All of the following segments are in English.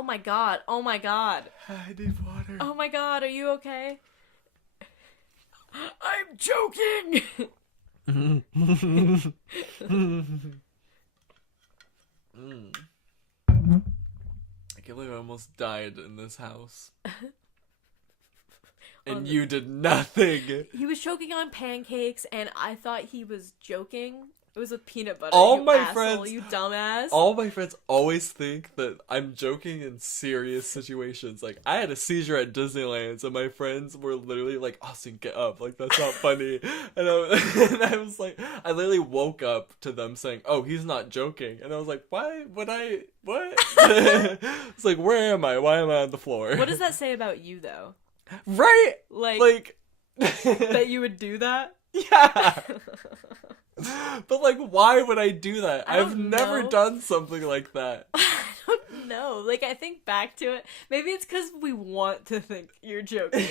Oh my god. Oh my god. I need water. Oh my god, are you okay? I'm joking! I can't believe I almost died in this house. And you did nothing. He was choking on pancakes, and I thought he was joking. It was with peanut butter. All you my asshole, friends, you dumbass. All my friends always think that I'm joking in serious situations. Like, I had a seizure at Disneyland, so my friends were literally like, Austin, get up. Like, that's not funny. And I was like, I literally woke up to them saying, oh, he's not joking. And I was like, why would I, what? It's like, where am I? Why am I on the floor? What does that say about you, though? Right? Like that you would do that? Yeah. But, like, why would I do that? I've never know. done something like that. I don't know. Like, I think back to it. Maybe it's because we want to think you're joking.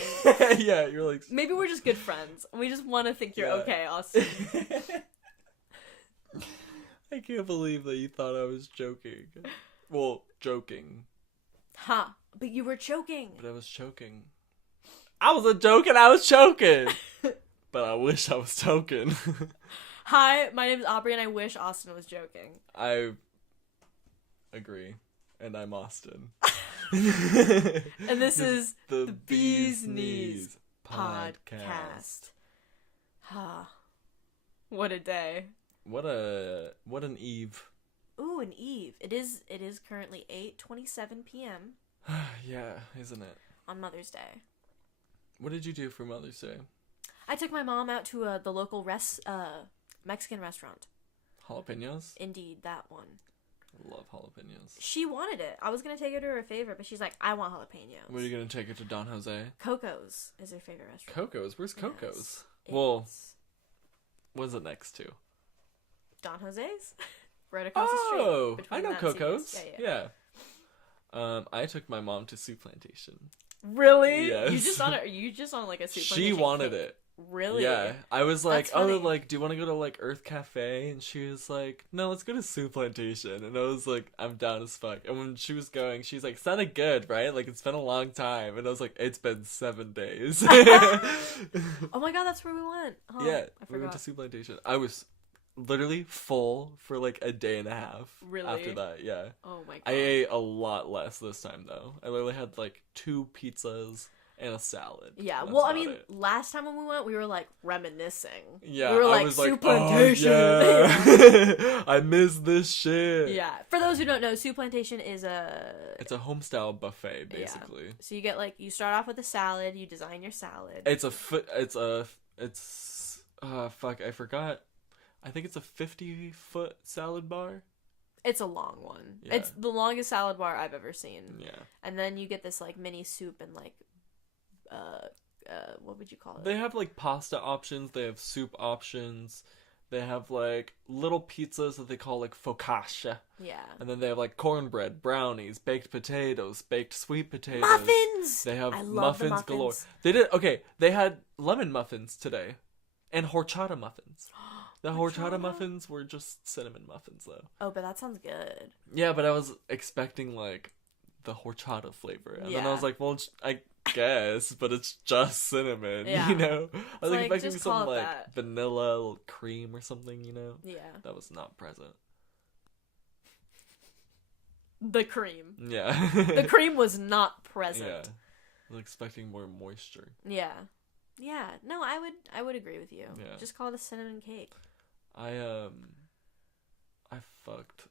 Yeah, you're like... Maybe we're just good friends. We just want to think you're okay, Austin. I can't believe that you thought I was joking. Well, joking. Ha. But you were choking. But I was choking. I wasn't joking, I was choking! But I wish I was joking. Hi, my name is Aubrey, and I wish Austin was joking. I agree. And I'm Austin. And this is the Bee's Knees podcast. Ha. What a day. What an eve. Ooh, an eve. It is currently 8:27 p.m. Yeah, isn't it? on Mother's Day. What did you do for Mother's Day? I took my mom out to the local Mexican restaurant. Jalapenos? Indeed, that one. I love jalapenos. She wanted it. I was going to take her to her favorite, but she's like, I want jalapenos. What are you going to take her to Don Jose? Coco's is her favorite restaurant. Coco's? Where's Coco's? Yes, well, what's it next to? Don Jose's? Right across the street. Oh, I between know that Coco's. CVS. Yeah. I took my mom to Soup Plantation. Really? Yes. You just on like a soup She plantation wanted cake? it. Really? Yeah. I was like, That's funny. oh, like, do you want to go to like Earth Cafe? And she was like, no, let's go to Soup Plantation. And I was like, I'm down as fuck. And when she was going, she's like, sounded good, right? Like, it's been a long time. And I was like, it's been 7 days. Oh my god, that's where we went. Oh, Yeah, I we went forgot. to Soup Plantation. I was literally full for like a day and a half. Really? After that, yeah. Oh my god. I ate a lot less this time though. I literally had like 2 pizzas and a salad. Yeah, That's well, I about mean, it. last time when we went, we were like reminiscing. Yeah, we were I like, was like, Soup oh Plantation. yeah, I miss this shit. Yeah. For those who don't know, Soup Plantation is It's a homestyle buffet basically. Yeah. So you get like, you start off with a salad, you design your salad. It's fuck, I forgot. I think it's a 50-foot salad bar. It's a long one. Yeah. It's the longest salad bar I've ever seen. Yeah. And then you get this like mini soup and like, what would you call it? They have like pasta options. They have soup options. They have like little pizzas that they call like focaccia. Yeah. And then they have like cornbread, brownies, baked potatoes, baked sweet potatoes. Muffins! They have I love the muffins galore. muffins. They had lemon muffins today. And horchata muffins. The horchata Horchata? muffins were just cinnamon muffins though. Oh, but that sounds good. Yeah, but I was expecting like the horchata flavor. And then I Yeah. was like, well, I guess, but it's just cinnamon, Yeah. you know? I was like, expecting just some call it like that. vanilla cream or something, you know? Yeah. That was not present. The cream. Yeah. The cream was not Yeah. present. I was expecting more moisture. Yeah. Yeah. No, I would agree with you. Yeah. Just call it a cinnamon cake. I fucked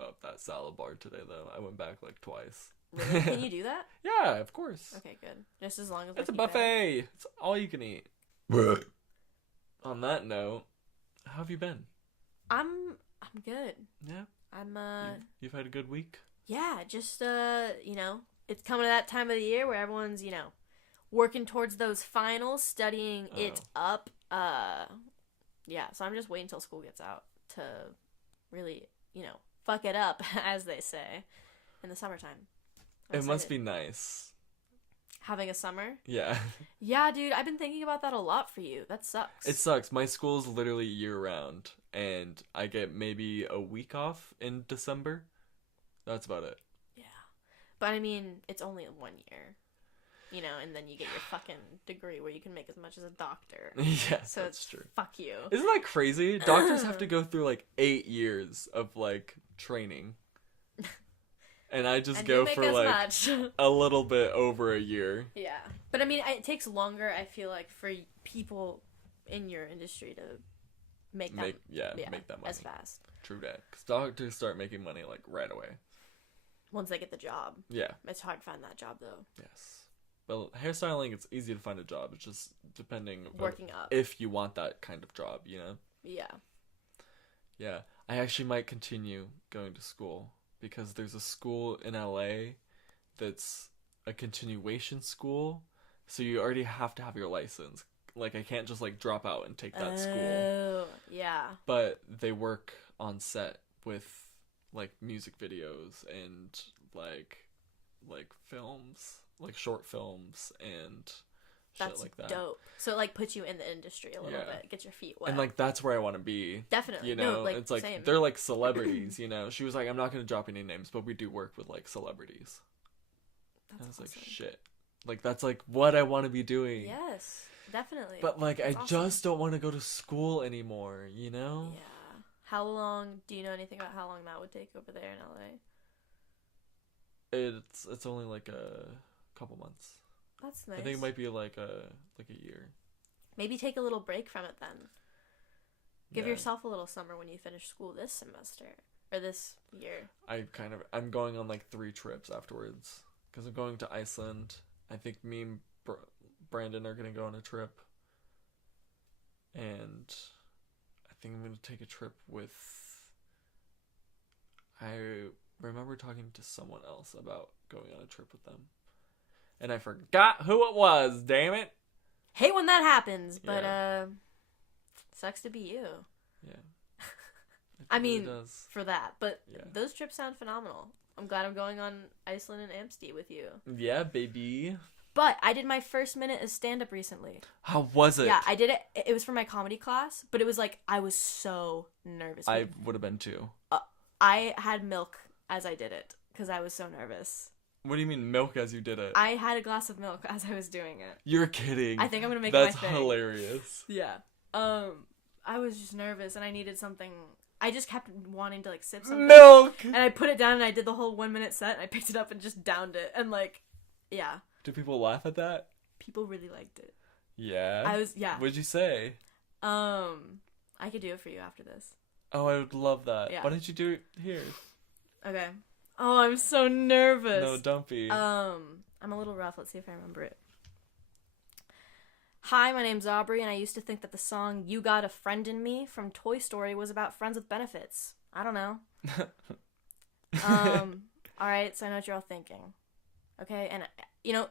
up that salad bar today though. I went back like twice. Really? Can you do that? Yeah, of course. Okay, good. Just as long as It's a like, you buffet. It's all you can eat. On that note, how have you been? I'm good. Yeah. I'm You've had a good week? yeah, just you know, it's coming to that time of the year where everyone's, you know, working towards those finals, studying it up. Yeah, so I'm just waiting until school gets out to really, you know, fuck it up, as they say, in the summertime. I'm It must be excited. nice. Having a summer? Yeah. Yeah, dude, I've been thinking about that a lot for you. That sucks. It sucks. My school's literally year round, and I get maybe a week off in December. That's about it. Yeah. But I mean, it's only 1 year. You know, and then you get your fucking degree where you can make as much as a doctor. Yeah, So that's it's true. Fuck you. Isn't that crazy? Doctors have to go through like 8 years of like training. And I just And go you make for as like much. a little bit over a year. Yeah. But I mean, it takes longer, I feel like, for people in your industry to make that, Make that money as fast. True that. Because doctors start making money like right away. Once they get the job. Yeah. It's hard to find that job, though. Yes. Well, hairstyling, it's easy to find a job. It's just depending Working up. if you want that kind of job, you know? Yeah. Yeah. I actually might continue going to school because there's a school in LA that's a continuation school. So you already have to have your license. Like, I can't just, like, drop out and take that school. Oh, yeah. But they work on set with, like, music videos and, like films. Like short films and shit like that. That's dope. So it like puts you in the industry a little bit, get your feet wet. And like that's where I want to be. Definitely. You know, no, like, it's like same. they're like celebrities, you know. She was like, I'm not gonna drop any names, but we do work with like celebrities. That's I was awesome. like, shit. Like that's like what I want to be doing. Yes, definitely. But like That's I awesome. just don't want to go to school anymore, you know? Yeah. How long do you know anything about how long that would take over there in LA? It's only like a couple months. That's nice. I think it might be like a year. Maybe take a little break from it then. Give Yeah. yourself a little summer when you finish school this semester or this year. I'm going on like 3 trips afterwards because I'm going to Iceland. I think me and Brandon are gonna go on a trip, and I think I'm gonna take a trip with. I remember talking to someone else about going on a trip with them, and I forgot who it was. Damn it! Hate when that happens, but sucks to be you. Yeah. I really mean, does. for that, but Yeah. those trips sound phenomenal. I'm glad I'm going on Iceland and Amsterdam with you. Yeah, baby. But I did my first minute of stand-up recently. How was it? Yeah, I did it. It was for my comedy class, but it was like, I was so nervous. I would have been too. I had milk as I did it, because I was so nervous. What do you mean milk as you did it? I had a glass of milk as I was doing it. You're kidding. I think I'm gonna make That's it my thing. hilarious. Yeah. I was just nervous, and I needed something. I just kept wanting to, like, sip something. Milk! And I put it down, and I did the whole 1 minute set, and I picked it up and just downed it. And, like, yeah. Do people laugh at that? People really liked it. Yeah. Yeah. What'd you say? I could do it for you after this. Oh, I would love that. Yeah. Why don't you do it here? Okay. Oh, I'm so nervous. No, don't be. I'm a little rough. Let's see if I remember it. Hi, my name's Aubrey, and I used to think that the song You Got a Friend in Me from Toy Story was about friends with benefits. I don't know. Alright, so I know what you're all thinking. Okay, and, you know,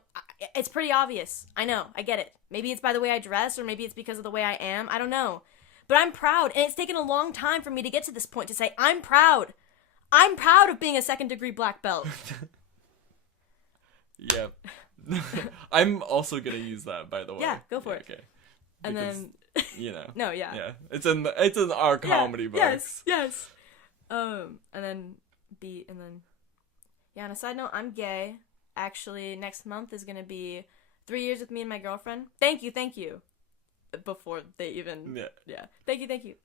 it's pretty obvious. I know, I get it. Maybe it's by the way I dress, or maybe it's because of the way I am. I don't know. But I'm proud, and it's taken a long time for me to get to this point to say, I'm proud. I'm proud of being a 2nd degree black belt. Yep. I'm also gonna use that, by the way. Yeah, go for it. Okay. And Because, then... you know. No, yeah. Yeah. It's in our comedy books. Yes. And then yeah, on a side note, I'm gay. Actually, next month is gonna be 3 years with me and my girlfriend. Thank you. Before they even... Yeah. Thank you.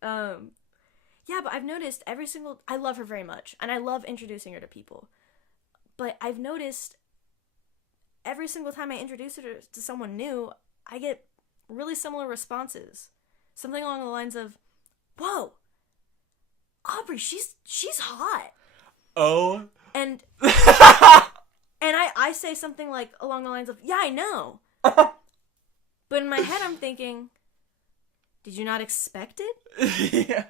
Yeah, but I've noticed I love her very much, and I love introducing her to people. But I've noticed every single time I introduce her to someone new, I get really similar responses. Something along the lines of, "Whoa, Aubrey, she's hot." Oh. And I say something like along the lines of, "Yeah, I know." But in my head, I'm thinking, did you not expect it? Yeah.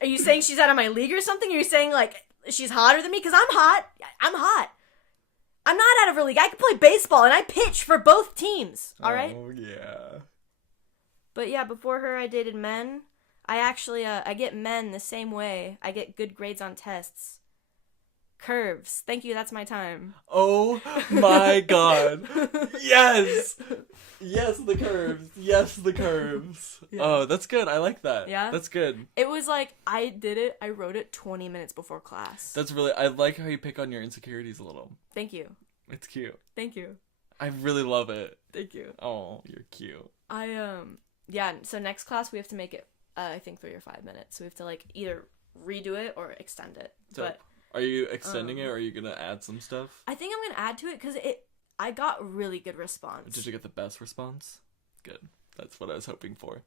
Are you saying she's out of my league or something? Are you saying, like, she's hotter than me? Because I'm hot. I'm hot. I'm not out of her league. I can play baseball, and I pitch for both teams. All right? Oh, yeah. But yeah, before her, I dated men. I actually, I get men the same way I get good grades on tests. Curves. Thank you. That's my time. Oh my god. Yes. Yes, the curves. Yes, the curves. Yeah. Oh, that's good. I like that. Yeah? That's good. It was like, I wrote it 20 minutes before class. That's really, I like how you pick on your insecurities a little. Thank you. It's cute. Thank you. I really love it. Thank you. Oh, you're cute. Yeah, so next class we have to make it, I think 3 or 5 minutes. So we have to, like, either redo it or extend it. So, but are you extending it or are you gonna add some stuff? I think I'm gonna add to it because I got really good response. Did you get the best response? Good. That's what I was hoping for.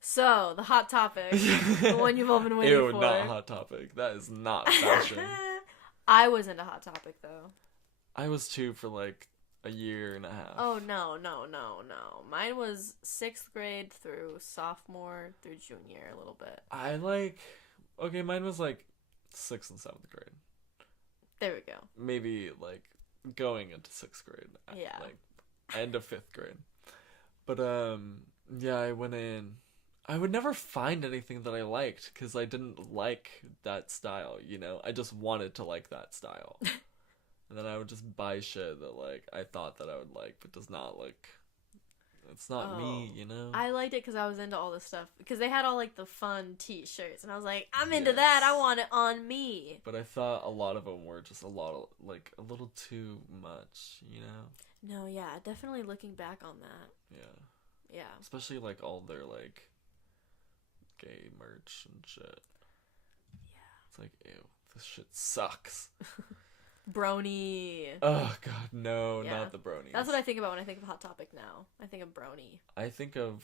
So, the hot topic. The one you've all been waiting Ew, for. not Hot Topic. That is not fashion. I was into Hot Topic, though. I was too for like a year and a half. Oh, no. Mine was 6th grade through sophomore through junior a little bit. Okay, mine was like 6th and 7th grade. There we go. Maybe like going into 6th grade. Yeah. Like end of 5th grade. But yeah, I went in. I would never find anything that I liked because I didn't like that style, you know? I just wanted to like that style. And then I would just buy shit that like I thought that I would like, but does not look. It's not me, you know? I liked it because I was into all this stuff. Because they had all, like, the fun t-shirts. And I was like, I'm into that. I want it on me. But I thought a lot of them were just a little too much, you know? No, yeah. Definitely looking back on that. Yeah. Yeah. Especially, like, all their, like, gay merch and shit. Yeah. It's like, ew, this shit sucks. Brony. Oh god, no, not the bronies. That's what I think about when I think of Hot Topic now. I think of brony. I think of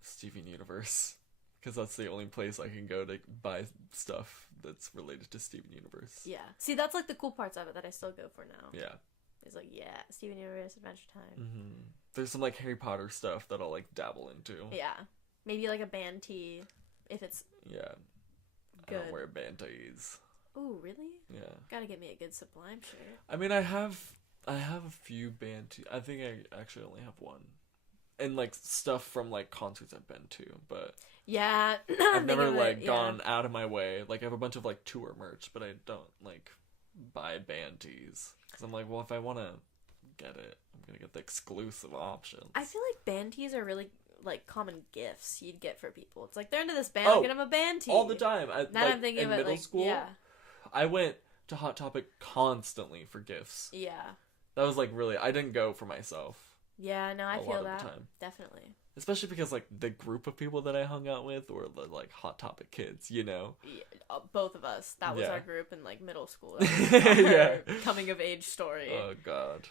Steven Universe because that's the only place I can go to buy stuff that's related to Steven Universe. Yeah. See, that's like the cool parts of it that I still go for now. Yeah. It's like, yeah, Steven Universe, Adventure Time. Mm-hmm. There's some like Harry Potter stuff that I'll like dabble into. Yeah. Maybe like a band tee if it's good. I don't wear band tees. Ooh, really? Yeah. Gotta get me a good Sublime shirt. I mean, I have a few band tees. I think I actually only have one. And like stuff from like concerts I've been to, but yeah, I've never like gone out of my way. Like I have a bunch of like tour merch, but I don't like buy band tees because I'm like, well, if I want to get it, I'm gonna get the exclusive options. I feel like band tees are really like common gifts you'd get for people. It's like they're into this band, I'll get them a band tee all the time. Now I'm thinking in of it middle like school. yeah. I went to Hot Topic constantly for gifts. Yeah. That was like really. I didn't go for myself. Yeah, no, I feel that. Time. Definitely. Especially because like the group of people that I hung out with were the like Hot Topic kids, you know. Yeah, both of us. That was our group in like middle school. Yeah. Coming of age story. Oh god.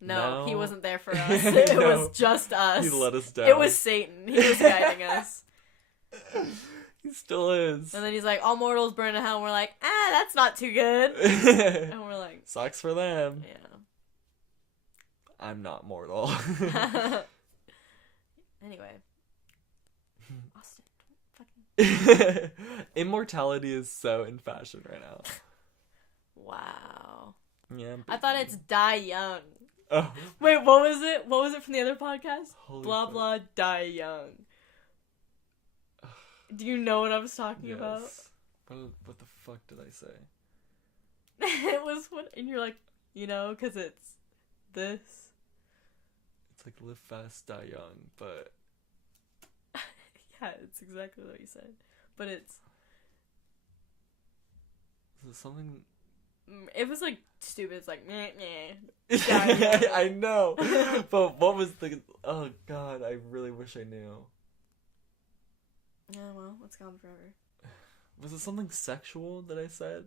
No, he wasn't there for us. It was just us. He let us down. It was Satan. He was guiding us. He still is. And then he's like, all mortals burn in hell. And we're like, that's not too good. And we're like, sucks for them. Yeah. I'm not mortal. Anyway. Austin, immortality is so in fashion right now. Wow. Yeah. I thought it's die young. Oh. Wait, what was it? What was it from the other podcast? Holy blah, fuck. blah, die young. Do you know what I was talking about? What the fuck did I say? It was what, and you're like, you know, because it's this. It's like live fast, die young, but... Yeah, it's exactly what you said. But it's... Is it something... It was like stupid. It's like, meh, meh. I know. But what was the... Oh god, I really wish I knew. Yeah, well, it's gone forever. Was it something sexual that I said?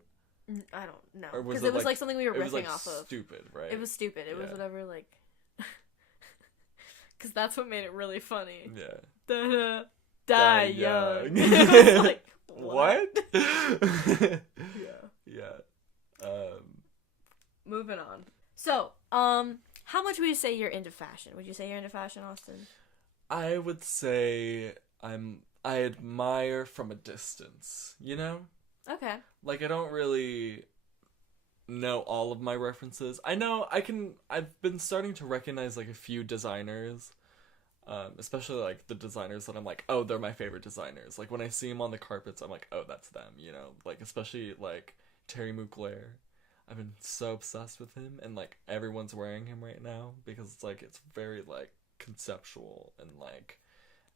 I don't know. Or was Because it was like something we were riffing off of. Stupid, right? It was stupid. It was whatever, like... Because that's what made it really funny. Yeah. Da-da. Die young. It was like, what? Yeah. Yeah. Moving on. So, how much would you say you're into fashion? Would you say you're into fashion, Austin? I would say I admire from a distance, you know? Okay. Like, I don't really know all of my references. I've been starting to recognize, like, a few designers, especially, like, the designers that I'm like, oh, they're my favorite designers. Like, when I see them on the carpets, I'm like, oh, that's them, you know? Like, especially, like, Terry Mugler. I've been so obsessed with him, and like everyone's wearing him right now because it's like it's very like conceptual and like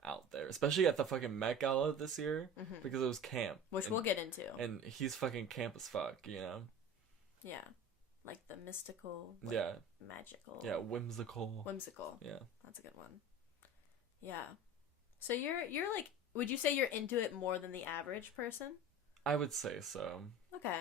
out there, especially at the fucking Met Gala this year because it was camp, which we'll get into. And he's fucking camp as fuck, you know. Yeah, like the mystical, magical, whimsical. Yeah, that's a good one. Yeah, so you're like, would you say you're into it more than the average person? I would say so. Okay.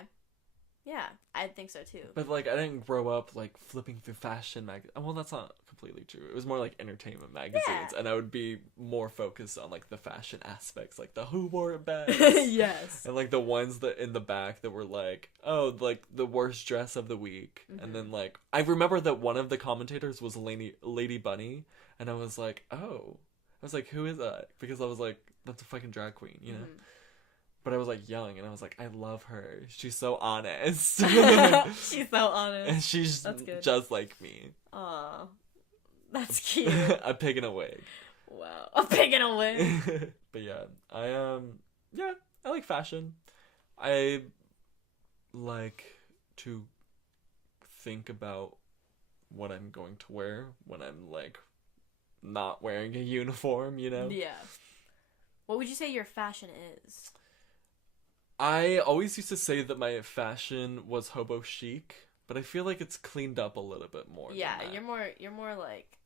Yeah, I think so too. But like, I didn't grow up like flipping through fashion well, that's not completely true. It was more like entertainment magazines, and I would be more focused on like the fashion aspects, like the who wore it best. Yes. And like the ones that in the back that were like, oh, like the worst dress of the week, and then like I remember that one of the commentators was Lady Bunny, and I was like, oh, I was like, who is that? Because I was like, that's a fucking drag queen, you know. But I was like young, and I was like, I love her. She's so honest. She's so honest. And she's just like me. Aw, that's cute. A pig in a wig. Wow, a pig in a wig. But yeah, I like fashion. I like to think about what I'm going to wear when I'm like not wearing a uniform, you know? Yeah. What would you say your fashion is? I always used to say that my fashion was hobo chic, but I feel like it's cleaned up a little bit more. Yeah, you're more like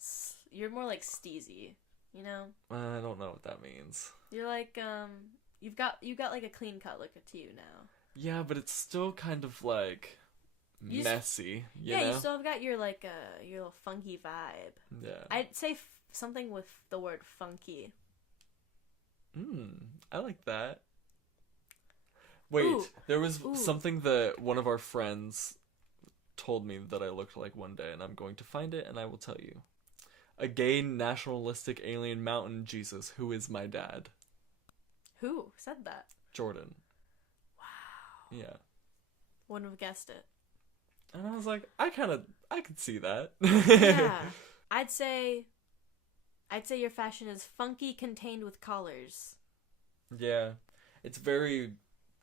steezy, you know? I don't know what that means. You're like you've got like a clean cut look to you now. Yeah, but it's still kind of like messy, you know? You still have got your like your little funky vibe. Yeah. I'd say something with the word funky. I like that. Wait, there was something that one of our friends told me that I looked like one day, and I'm going to find it, and I will tell you. A gay, nationalistic alien mountain Jesus who is my dad. Who said that? Jordan. Wow. Yeah. Wouldn't have guessed it. And I was like, I could see that. Yeah. I'd say your fashion is funky contained with colors. Yeah. It's very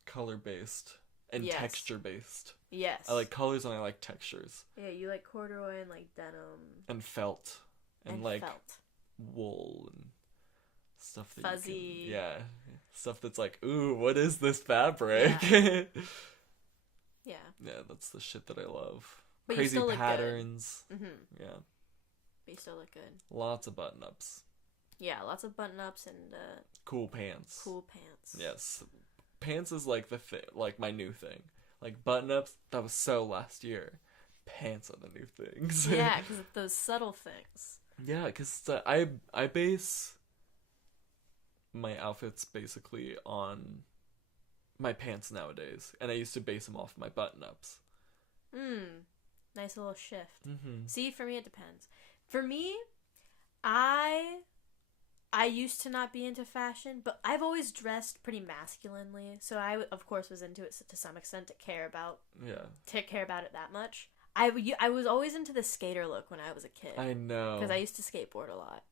color-based and texture-based. Yes. I like colors and I like textures. Yeah, you like corduroy and like denim. And felt. And like felt. Wool and stuff that fuzzy. Stuff that's like, ooh, what is this fabric? Yeah. Yeah, that's the shit that I love. But Crazy you still patterns. Look good. Yeah. But you still look good. Lots of button-ups. Yeah, lots of button-ups and cool pants. Cool pants. Yes. Pants is like like my new thing. Like button-ups, that was so last year. Pants are the new things. Yeah, because of those subtle things. Yeah, because I base my outfits basically on my pants nowadays, and I used to base them off my button-ups. Nice little shift. Mm-hmm. See, for me it depends. For me, I used to not be into fashion, but I've always dressed pretty masculinely, so I of course was into it to some extent to care about it that much. I was always into the skater look when I was a kid. I know. Because I used to skateboard a lot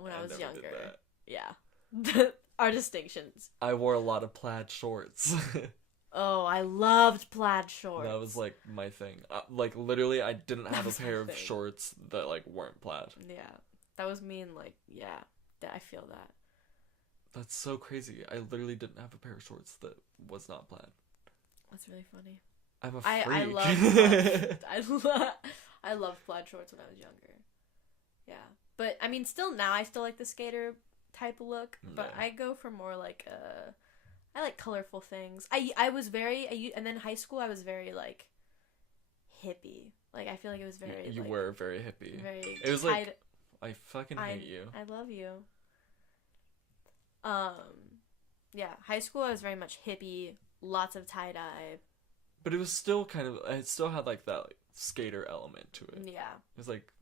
when I was younger. Did that. Yeah. Our distinctions. I wore a lot of plaid shorts. Oh, I loved plaid shorts. That was like my thing. Like literally, I didn't have a pair of shorts that like weren't plaid. Yeah, that was me, and like, yeah, I feel that. That's so crazy. I literally didn't have a pair of shorts that was not plaid. That's really funny. I'm a freak. I loved plaid shorts when I was younger. Yeah, but I mean, I still like the skater type of look, but I go for more like I like colorful things. And then high school I was very like hippie. Like I feel like it was very you like, were very hippie. Very it was like I fucking hate you. I love you. Yeah, high school I was very much hippie, lots of tie-dye. But it was still it still had like that like, skater element to it. Yeah. It was like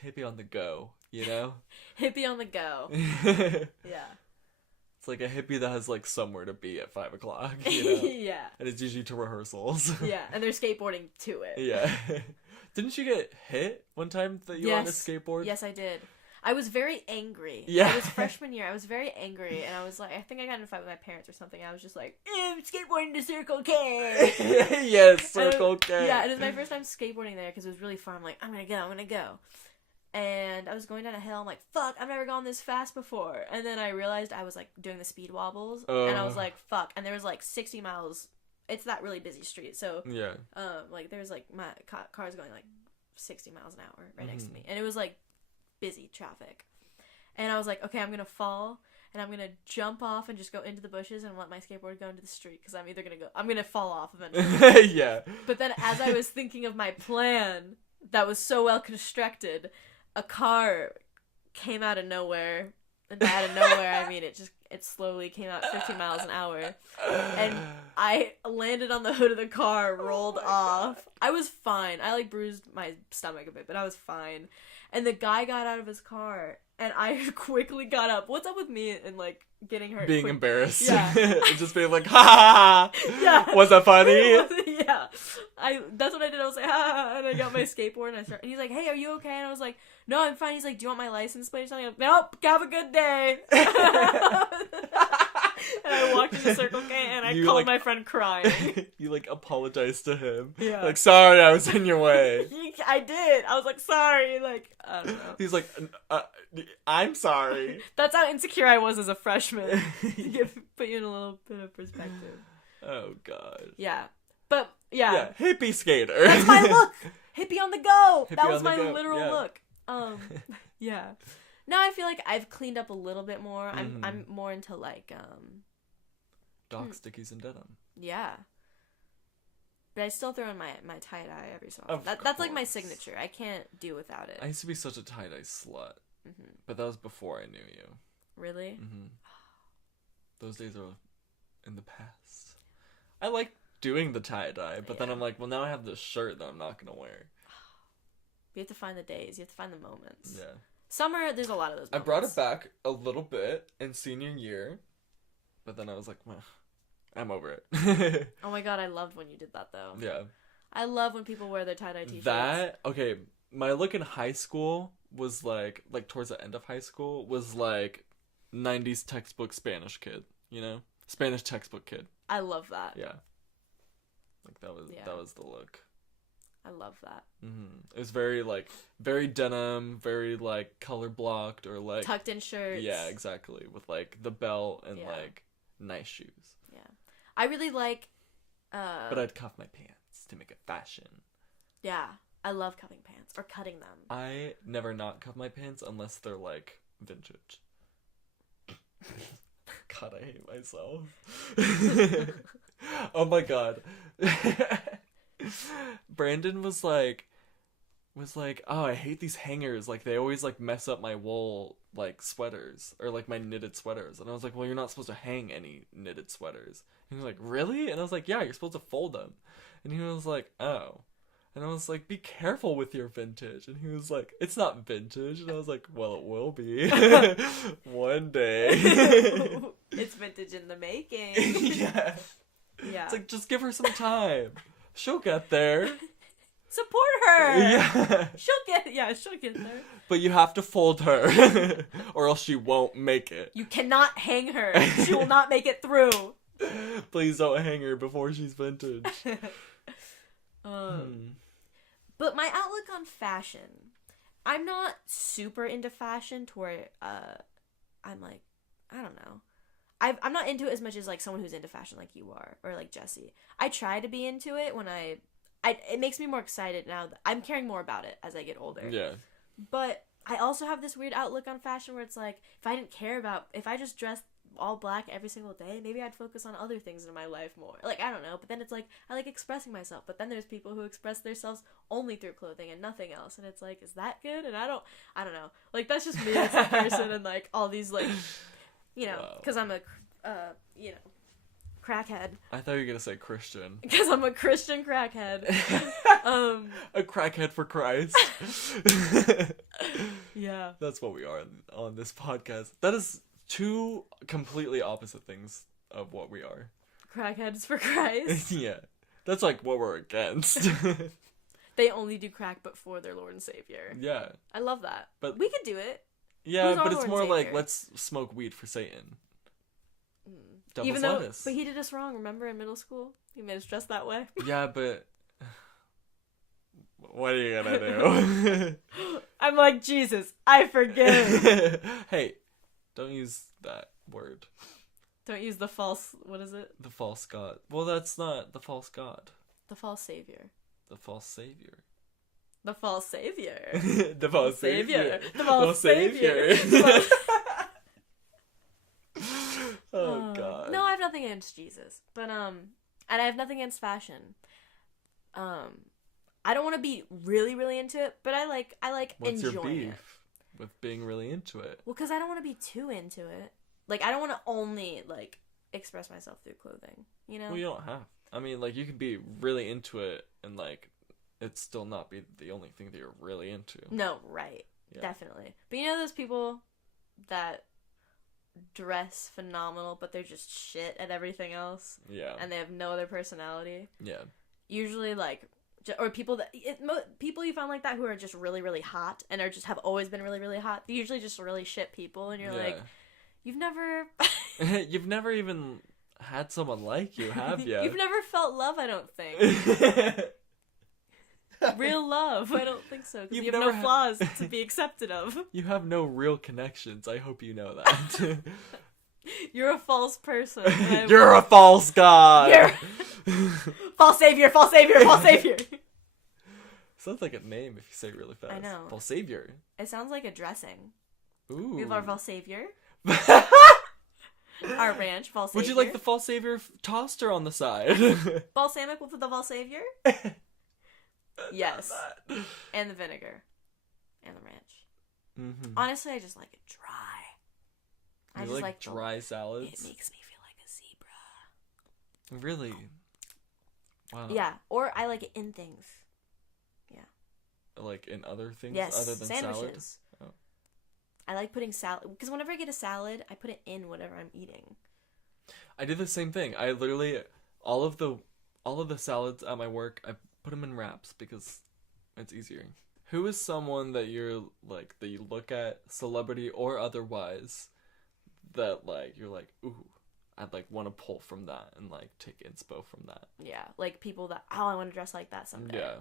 hippie on the go, you know? Hippie on the go. Yeah. It's like a hippie that has like somewhere to be at 5 o'clock, you know? Yeah. And it's usually to rehearsals. Yeah, and they're skateboarding to it. Yeah. Didn't you get hit one time that you were on a skateboard? Yes, I did. I was very angry. Yeah. It was freshman year. I was very angry, and I was like, I think I got in a fight with my parents or something. I was just like, I'm skateboarding to Circle K. Yes, Circle K. Yeah, it was my first time skateboarding there because it was really fun. I'm like, I'm gonna go. And I was going down a hill. I'm like, fuck, I've never gone this fast before. And then I realized I was like doing the speed wobbles, and I was like, fuck. And there was like 60 miles. It's that really busy street, so yeah. like there's like my cars going like 60 miles an hour right next to me, and it was like busy traffic. And I was like, okay, I'm gonna fall, and I'm gonna jump off and just go into the bushes and let my skateboard go into the street because I'm gonna fall off eventually. Yeah. But then as I was thinking of my plan that was so well constructed, a car came out of nowhere. And out of nowhere, I mean, it slowly came out 15 miles an hour. And I landed on the hood of the car, rolled off. I was fine. I, like, bruised my stomach a bit, but I was fine. And the guy got out of his car, and I quickly got up. What's up with me and, like, getting hurt? Being embarrassed. Yeah. And just being like, ha ha ha. Yeah. Was that funny? Yeah. That's what I did. I was like, ha, and I got my skateboard, and he's like, hey, are you okay? And I was like, no, I'm fine. He's like, do you want my license plate or something? I'm like, nope, have a good day. And I walked into Circle K, and I called my friend crying. You, like, apologized to him. Yeah. Like, sorry, I was in your way. I did. I was like, sorry. Like, I don't know. He's like, I'm sorry. That's how insecure I was as a freshman. To put you in a little bit of perspective. Oh, God. Yeah. But, yeah. Yeah, hippie skater. That's my look. Hippie on the go. Hippie that was on the my go. literal Yeah. look. Yeah. Now I feel like I've cleaned up a little bit more. I'm more into like Doc stickies and denim. Yeah. But I still throw in my tie-dye every so often. That's like my signature. I can't do without it. I used to be such a tie-dye slut. But that was before I knew you. Really? Those days are in the past. I like doing the tie-dye, but then I'm like, well, now I have this shirt that I'm not going to wear. You have to find the days. You have to find the moments. Yeah. Summer, there's a lot of those moments. I brought it back a little bit in senior year, but then I was like, well, I'm over it. Oh my god, I loved when you did that, though. Yeah. I love when people wear their tie-dye t-shirts. Okay, my look in high school was like towards the end of high school, was like 90s textbook Spanish kid, you know? Spanish textbook kid. I love that. Yeah. Like, that was the look. I love that. It was very denim, very like color blocked or like tucked in shirts. Yeah, exactly. With like the belt and like nice shoes. Yeah, I really like. But I'd cuff my pants to make it fashion. Yeah, I love cuffing pants or cutting them. I never not cuff my pants unless they're like vintage. God, I hate myself. Oh my god. Brandon was like, oh, I hate these hangers. Like, they always, like, mess up my wool, like, sweaters. Or, like, my knitted sweaters. And I was like, well, you're not supposed to hang any knitted sweaters. And he was like, really? And I was like, yeah, you're supposed to fold them. And he was like, oh. And I was like, be careful with your vintage. And he was like, it's not vintage. And I was like, well, it will be. One day. It's vintage in the making. Yeah. Yeah. It's like, just give her some time. She'll get there. Support her. Yeah. She'll get there. But you have to fold her, or else she won't make it. You cannot hang her. She will not make it through. Please don't hang her before she's vintage. But my outlook on fashion, I'm not super into fashion to where I'm like, I don't know. I'm not into it as much as like someone who's into fashion like you are, or like Jesse. I try to be into it when it makes me more excited now. I'm caring more about it as I get older. Yeah. But I also have this weird outlook on fashion where it's like, if I just dressed all black every single day, maybe I'd focus on other things in my life more. Like, I don't know. But then it's like, I like expressing myself. But then there's people who express themselves only through clothing and nothing else. And it's like, is that good? And I don't know. Like, that's just me as a person and like all these like, you know, because I'm a, crackhead. I thought you were going to say Christian. Because I'm a Christian crackhead. A crackhead for Christ. Yeah. That's what we are on this podcast. That is two completely opposite things of what we are. Crackheads for Christ. Yeah. That's like what we're against. They only do crack but for their Lord and Savior. Yeah. I love that. But we could do it. Yeah, Who's our but it's Lord more and like, Savior? let's smoke weed for Satan. Devil's Even though, lettuce. but he did us wrong. Remember in middle school, he made us dress that way. Yeah, but what are you gonna do? I'm like, Jesus, I forgive. Hey, don't use that word. Don't use the false. What is it? The false god. Well, that's not the false god. The false savior. The false savior. The false savior. The false savior. The false savior. Oh god. No, I have nothing against Jesus, but and I have nothing against fashion. I don't want to be really, really into it, but I like What's enjoying your beef it. with being really into it? Well, because I don't want to be too into it. Like, I don't want to only like express myself through clothing. You know? Well, you don't have. I mean, like, you can be really into it and like it still not be the only thing that you're really into. No, right. Yeah. Definitely. But you know those people that dress phenomenal, but they're just shit at everything else, Yeah. and they have no other personality. Yeah. Usually, like, or people that people you find like that who are just really, really hot and are just have always been really, really hot. They're usually just really shit people, and you're like, you've never, You've never even had someone like you, have you? You've never felt love. I don't think. Real love. I don't think so. Because you have no flaws to be accepted of. You have no real connections. I hope you know that. You're a false person. You're a false god. You're false savior. False savior. False savior. Sounds like a name if you say it really fast. I know. False savior. It sounds like a dressing. Ooh. We have our false savior. Our ranch, false savior. Would you like the false savior toaster on the side? Balsamic with the false savior? Yes. And the vinegar. And the ranch. Mm-hmm. Honestly, I just like it dry. I You just like dry salads? It makes me feel like a zebra. Really? Wow. Yeah, or I like it in things. Yeah. Like in other things Yes, other than sandwiches. salad? Oh. I like putting salad, because whenever I get a salad, I put it in whatever I'm eating. I did the same thing. I literally all of the salads at my work, I put them in wraps because it's easier. Who is someone that you're like that you look at, celebrity or otherwise, that like you're like, ooh, I'd like want to pull from that and like take inspo from that. Yeah, like people that, oh, I want to dress like that someday. Yeah.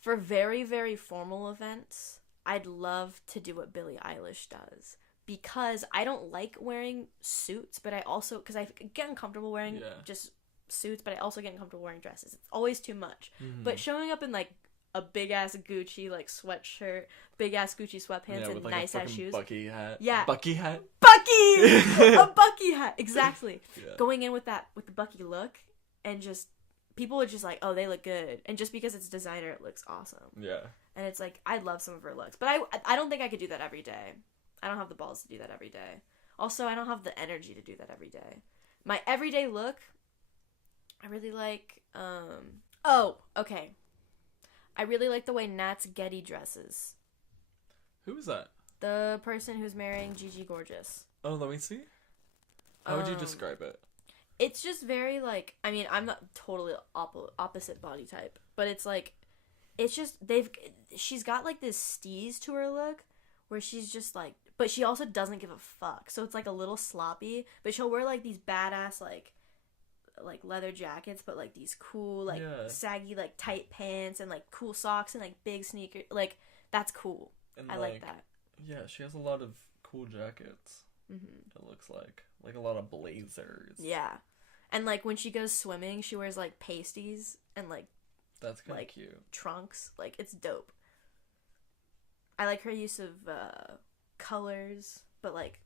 For very, very formal events, I'd love to do what Billie Eilish does. Because I don't like wearing suits, but I also, because I get uncomfortable wearing just suits, but I also get uncomfortable wearing dresses. It's always too much. Mm-hmm. But showing up in like a big ass Gucci like sweatshirt, big ass Gucci sweatpants, and with, like, nice a ass fucking shoes. Bucky hat. Yeah. Bucky hat. Bucky! A Bucky hat! Exactly. Yeah. Going in with the Bucky look, and just, people are just like, oh, they look good. And just because it's designer, it looks awesome. Yeah. And it's like, I love some of her looks. But I don't think I could do that every day. I don't have the balls to do that every day. Also, I don't have the energy to do that every day. My everyday look, I really like, oh, okay. I really like the way Nat's Getty dresses. Who is that? The person who's marrying Gigi Gorgeous. Oh, let me see. How would you describe it? It's just very, like, I mean, I'm not totally opposite body type, but it's like, it's just, she's got, like, this steez to her look, where she's just, like, but she also doesn't give a fuck, so it's, like, a little sloppy, but she'll wear, like, these badass, like leather jackets, but, like, these cool, like, saggy, like, tight pants, and, like, cool socks, and, like, big sneakers, like, that's cool. And I like that. Yeah, she has a lot of cool jackets. Mm-hmm. It looks like a lot of blazers. Yeah, and like when she goes swimming, she wears like pasties and like that's kind of cute. Trunks. Like, it's dope. I like her use of colors, but like,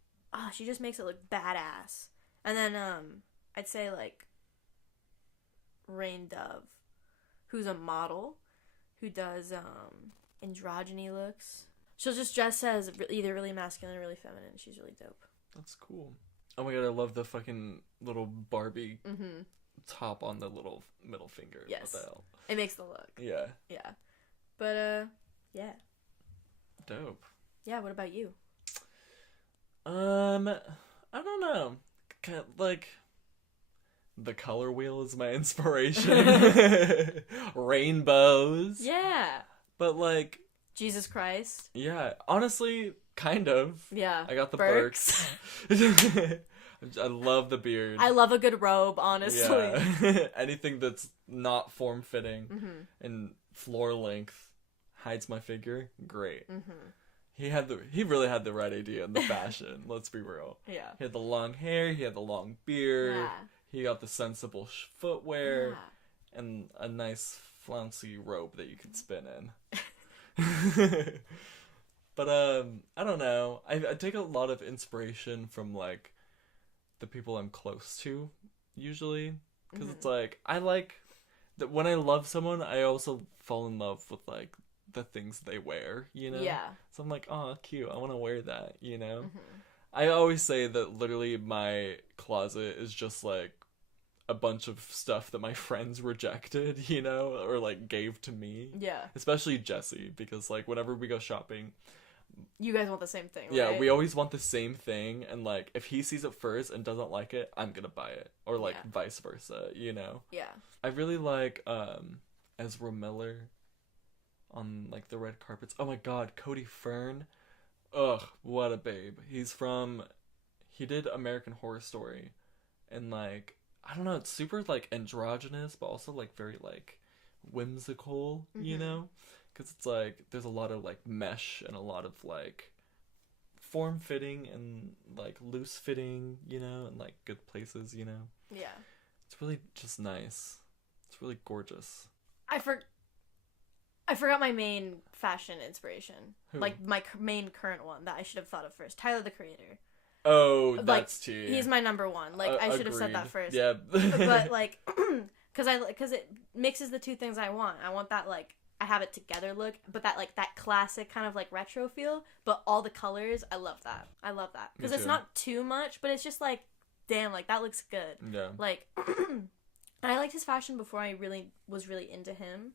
she just makes it look badass. And then I'd say like Rain Dove, who's a model, who does androgyny looks. She'll just dress as either really masculine or really feminine. She's really dope. That's cool. Oh my god, I love the fucking little Barbie top on the little middle finger. Yes. What the hell? It makes the look. Yeah. Yeah. But, yeah. Dope. Yeah, what about you? I don't know. Like, the color wheel is my inspiration. Rainbows. Yeah. But, like, Jesus Christ. Yeah, honestly, kind of. Yeah. I got the Burks. Burks. I love the beard. I love a good robe, honestly. Yeah. Anything that's not form-fitting Mm-hmm. and floor length hides my figure. Great. Mm-hmm. He really had the right idea in the fashion. Let's be real. Yeah. He had the long hair. He had the long beard. Yeah. He got the sensible footwear Yeah. and a nice flouncy robe that you could spin in. But I don't know. I take a lot of inspiration from like the people I'm close to usually, because it's like I like that when I love someone, I also fall in love with like the things they wear, you know? Yeah. So I'm like, oh, cute. I want to wear that, you know? I always say that literally my closet is just like a bunch of stuff that my friends rejected, you know, or like gave to me. Yeah. Especially Jesse, because like whenever we go shopping, You guys want the same thing, right? yeah, we always want the same thing, and like if he sees it first and doesn't like it, I'm gonna buy it, or like vice versa, you know. Yeah. I really like Ezra Miller on like the red carpets. Oh my god, Cody Fern. Ugh, what a babe. He did American Horror Story, and like I don't know, it's super like androgynous, but also like very like whimsical, you know? Because it's like there's a lot of like mesh and a lot of like form fitting and like loose fitting, you know, and like good places, you know. Yeah. It's really just nice. It's really gorgeous. I forgot my main fashion inspiration. Who? Like my main current one that I should have thought of first. Tyler the Creator. Oh, Like, that's tea. He's my number one. Like I should have said that Agreed. first. Yeah. But like, because it mixes the two things I want. I want that like I have it together look, but that like that classic kind of like retro feel. But all the colors, I love that. I love that because it's not too much, but it's just like, damn, like that looks good. Yeah. Like, and I liked his fashion before I was really into him,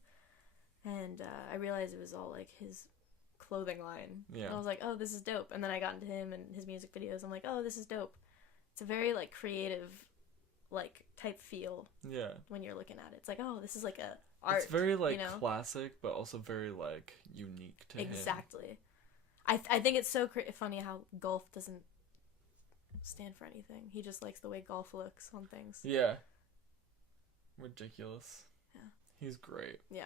and I realized it was all like his clothing line. Yeah. And I was like, oh, this is dope. And then I got into him and his music videos. I'm like, oh, this is dope. It's a very like creative, like type feel. Yeah. When you're looking at it, it's like, oh, this is like a art. It's very like you know? classic, but also very like unique to him. Exactly. I think it's so funny how golf doesn't stand for anything. He just likes the way golf looks on things. Yeah. Ridiculous. Yeah. He's great. Yeah.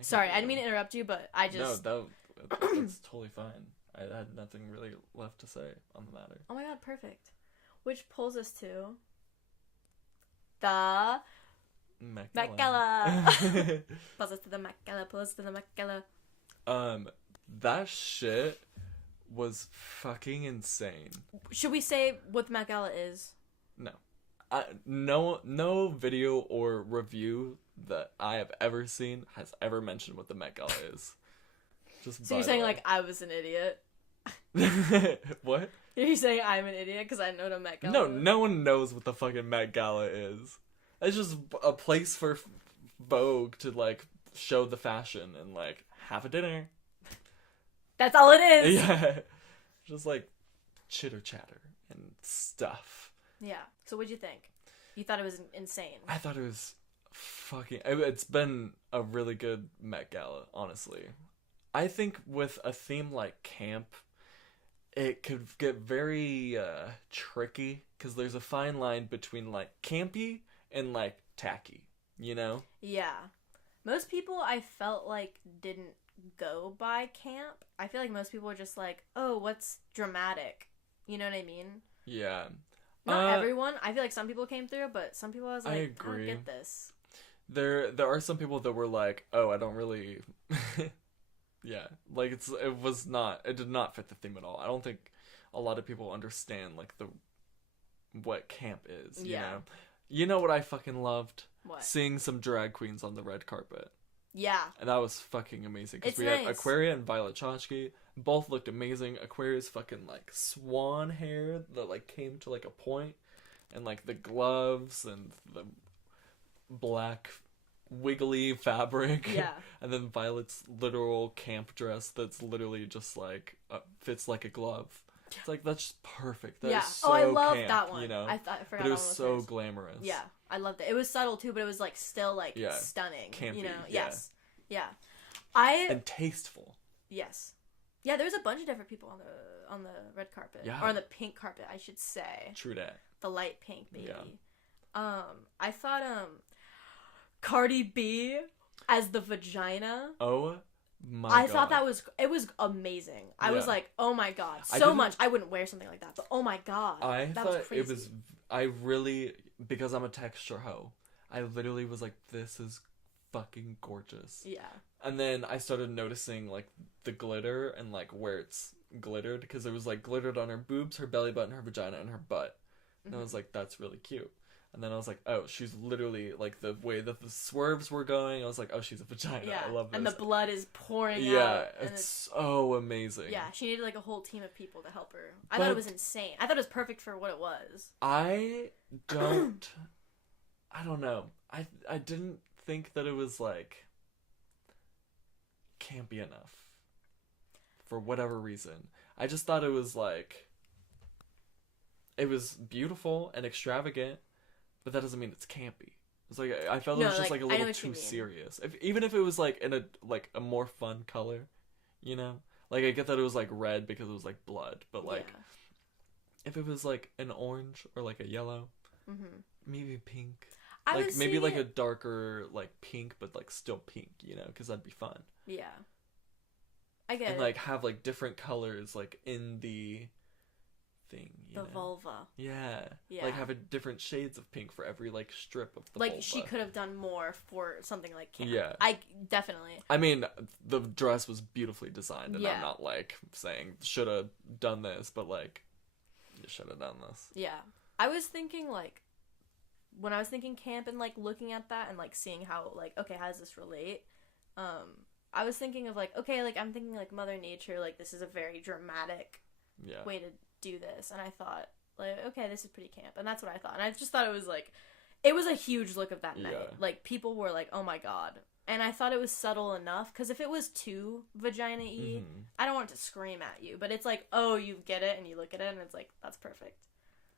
Sorry, I didn't mean to interrupt you, but I just... No, that's totally fine. I had nothing really left to say on the matter. Oh my god, perfect. Which pulls us to... the... Met Gala. Pulls us to the Met Gala, pulls us to the Met Gala. That shit was fucking insane. Should we say what the Met Gala is? No. No video or review that I have ever seen has ever mentioned what the Met Gala is. Just so you're saying like I was an idiot? What? You're saying I'm an idiot because I know what a Met Gala No, is? no one knows what the fucking Met Gala is. It's just a place for Vogue to like show the fashion and like have a dinner. That's all it is. Yeah. Just like chitter chatter and stuff. Yeah. So what'd you think? You thought it was insane. I thought it was fucking... It's been a really good Met Gala, honestly. I think with a theme like camp, it could get very tricky, because there's a fine line between like campy and like tacky, you know? Yeah. Most people I felt like didn't go by camp. I feel like most people were just like, oh, what's dramatic? You know what I mean? Yeah. Not everyone. I feel like some people came through, but some people I was like, I agree. don't get this. There are some people that were like, oh, I don't really... Yeah. Like, it did not fit the theme at all. I don't think a lot of people understand, like, what camp is, you know? You know what I fucking loved? What? Seeing some drag queens on the red carpet. Yeah. And that was fucking amazing. Because It's we nice. had Aquaria and Violet Chachki. Both looked amazing. Aquaria's fucking, like, swan hair that, like, came to, like, a point. And, like, the gloves and the black wiggly fabric. Yeah. And then Violet's literal camp dress that's literally just, like, fits like a glove. It's like, that's just perfect. That is so I love camp, that one. You know? I forgot but it was that one so first. glamorous. Yeah, I loved it. It was subtle too, but it was like still like stunning. Campy, you know? yeah. Yes. Yeah. And tasteful. Yes. Yeah, there's a bunch of different people on the red carpet. Yeah. Or on the pink carpet, I should say. True that. The light pink, baby. Yeah. I thought Cardi B as the vagina. Oh my I god. thought it was amazing. I was like, oh my god, much. I wouldn't wear something like that, but oh my god, I that thought was crazy. it was. I really, because I'm a texture hoe, I literally was like, this is fucking gorgeous. Yeah. And then I started noticing like the glitter and like where it's glittered, because it was like glittered on her boobs, her belly button, her vagina, and her butt. And I was like, that's really cute. And then I was like, oh, she's literally, like, the way that the swerves were going, I was like, oh, she's a vagina. Yeah. I love this. And the blood is pouring out. Yeah, it's so amazing. Yeah, she needed, like, a whole team of people to help her. I thought it was insane. I thought it was perfect for what it was. I don't know. I didn't think that it was, like, campy enough. For whatever reason. I just thought it was, like, it was beautiful and extravagant, but that doesn't mean it's campy. It's like I felt it was just like a little too serious. Even if it was like in a more fun color, you know? Like I get that it was like red because it was like blood, but like if it was like an orange or like a yellow, maybe pink. Like maybe like a darker like pink, but like still pink, you know? Because that'd be fun. Yeah, I get it. And like have like different colors like in the thing, you know? Vulva. Yeah. Like have a different shades of pink for every like strip of the vulva. Like she could have done more for something like camp. Yeah. I definitely. I mean, the dress was beautifully designed, and I'm not like saying should have done this, but like you should have done this. Yeah. I was thinking like when I was thinking camp and like looking at that and like seeing how like okay, how does this relate? I was thinking of like okay, like I'm thinking like Mother Nature, like this is a very dramatic way to do this, and I thought like okay, this is pretty camp, and that's what I thought, and I just thought it was a huge look of that night. Like people were like oh my god, and I thought it was subtle enough, because if it was too vagina-y, I don't want it to scream at you, but it's like oh you get it and you look at it and it's like that's perfect.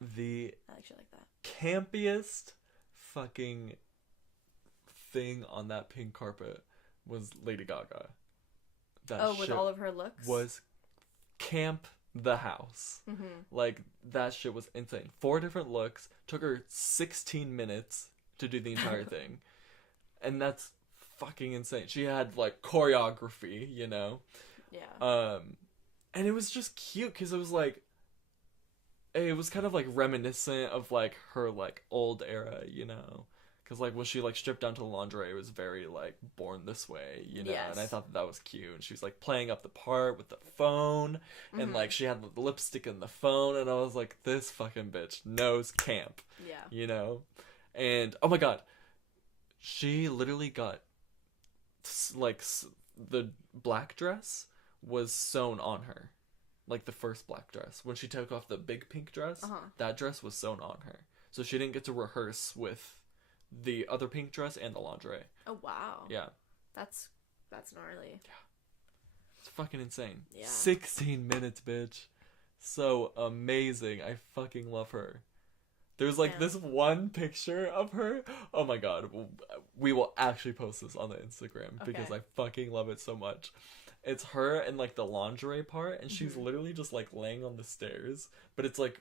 I actually like that. Campiest fucking thing on that pink carpet was Lady Gaga. With all of her looks was camp the house. Like that shit was insane. 4 different looks, took her 16 minutes to do the entire thing, and that's fucking insane. She had like choreography, you know. And it was just cute because it was like it was kind of like reminiscent of like her like old era, you know. Because, like, when she, like, stripped down to the lingerie, it was very, like, born this way, you know? And I thought that was cute. And she was, like, playing up the part with the phone. And, like, she had the lipstick in the phone. And I was like, this fucking bitch knows camp. Yeah. You know? And, oh my god. She literally got, like, the black dress was sewn on her. Like, the first black dress. When she took off the big pink dress, that dress was sewn on her. So she didn't get to rehearse with the other pink dress and the lingerie. Oh wow. Yeah. That's gnarly. Yeah. It's fucking insane. Yeah. 16 minutes, bitch. So amazing. I fucking love her. There's like this one picture of her. Oh my god. We will actually post this on the Instagram because I fucking love it so much. It's her in like the lingerie part, and she's literally just like laying on the stairs, but it's like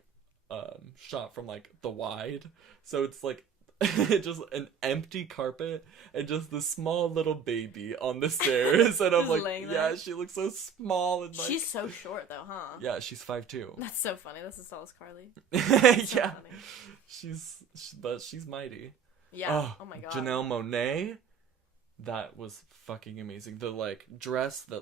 shot from like the wide. So it's like just an empty carpet and just the small little baby on the stairs, and I'm like, yeah, she looks so small and like she's so short though, huh? Yeah, she's 5'2". That's so funny. That's as tall as Carly. Yeah, funny. She's mighty. Yeah. Oh my god. Janelle Monáe, that was fucking amazing. The like dress that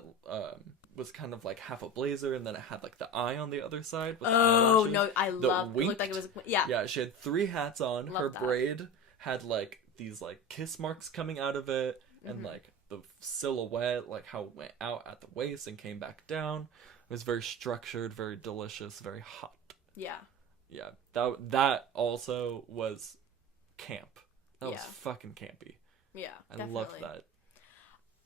was kind of like half a blazer, and then it had like the eye on the other side. With oh no, I love. It looked like it was Yeah, she had 3 hats on. Love her that. braid had like these like kiss marks coming out of it, and like the silhouette, like how it went out at the waist and came back down. It was very structured, very delicious, very hot. Yeah. Yeah, that also was camp. That was fucking campy. Yeah, I loved that.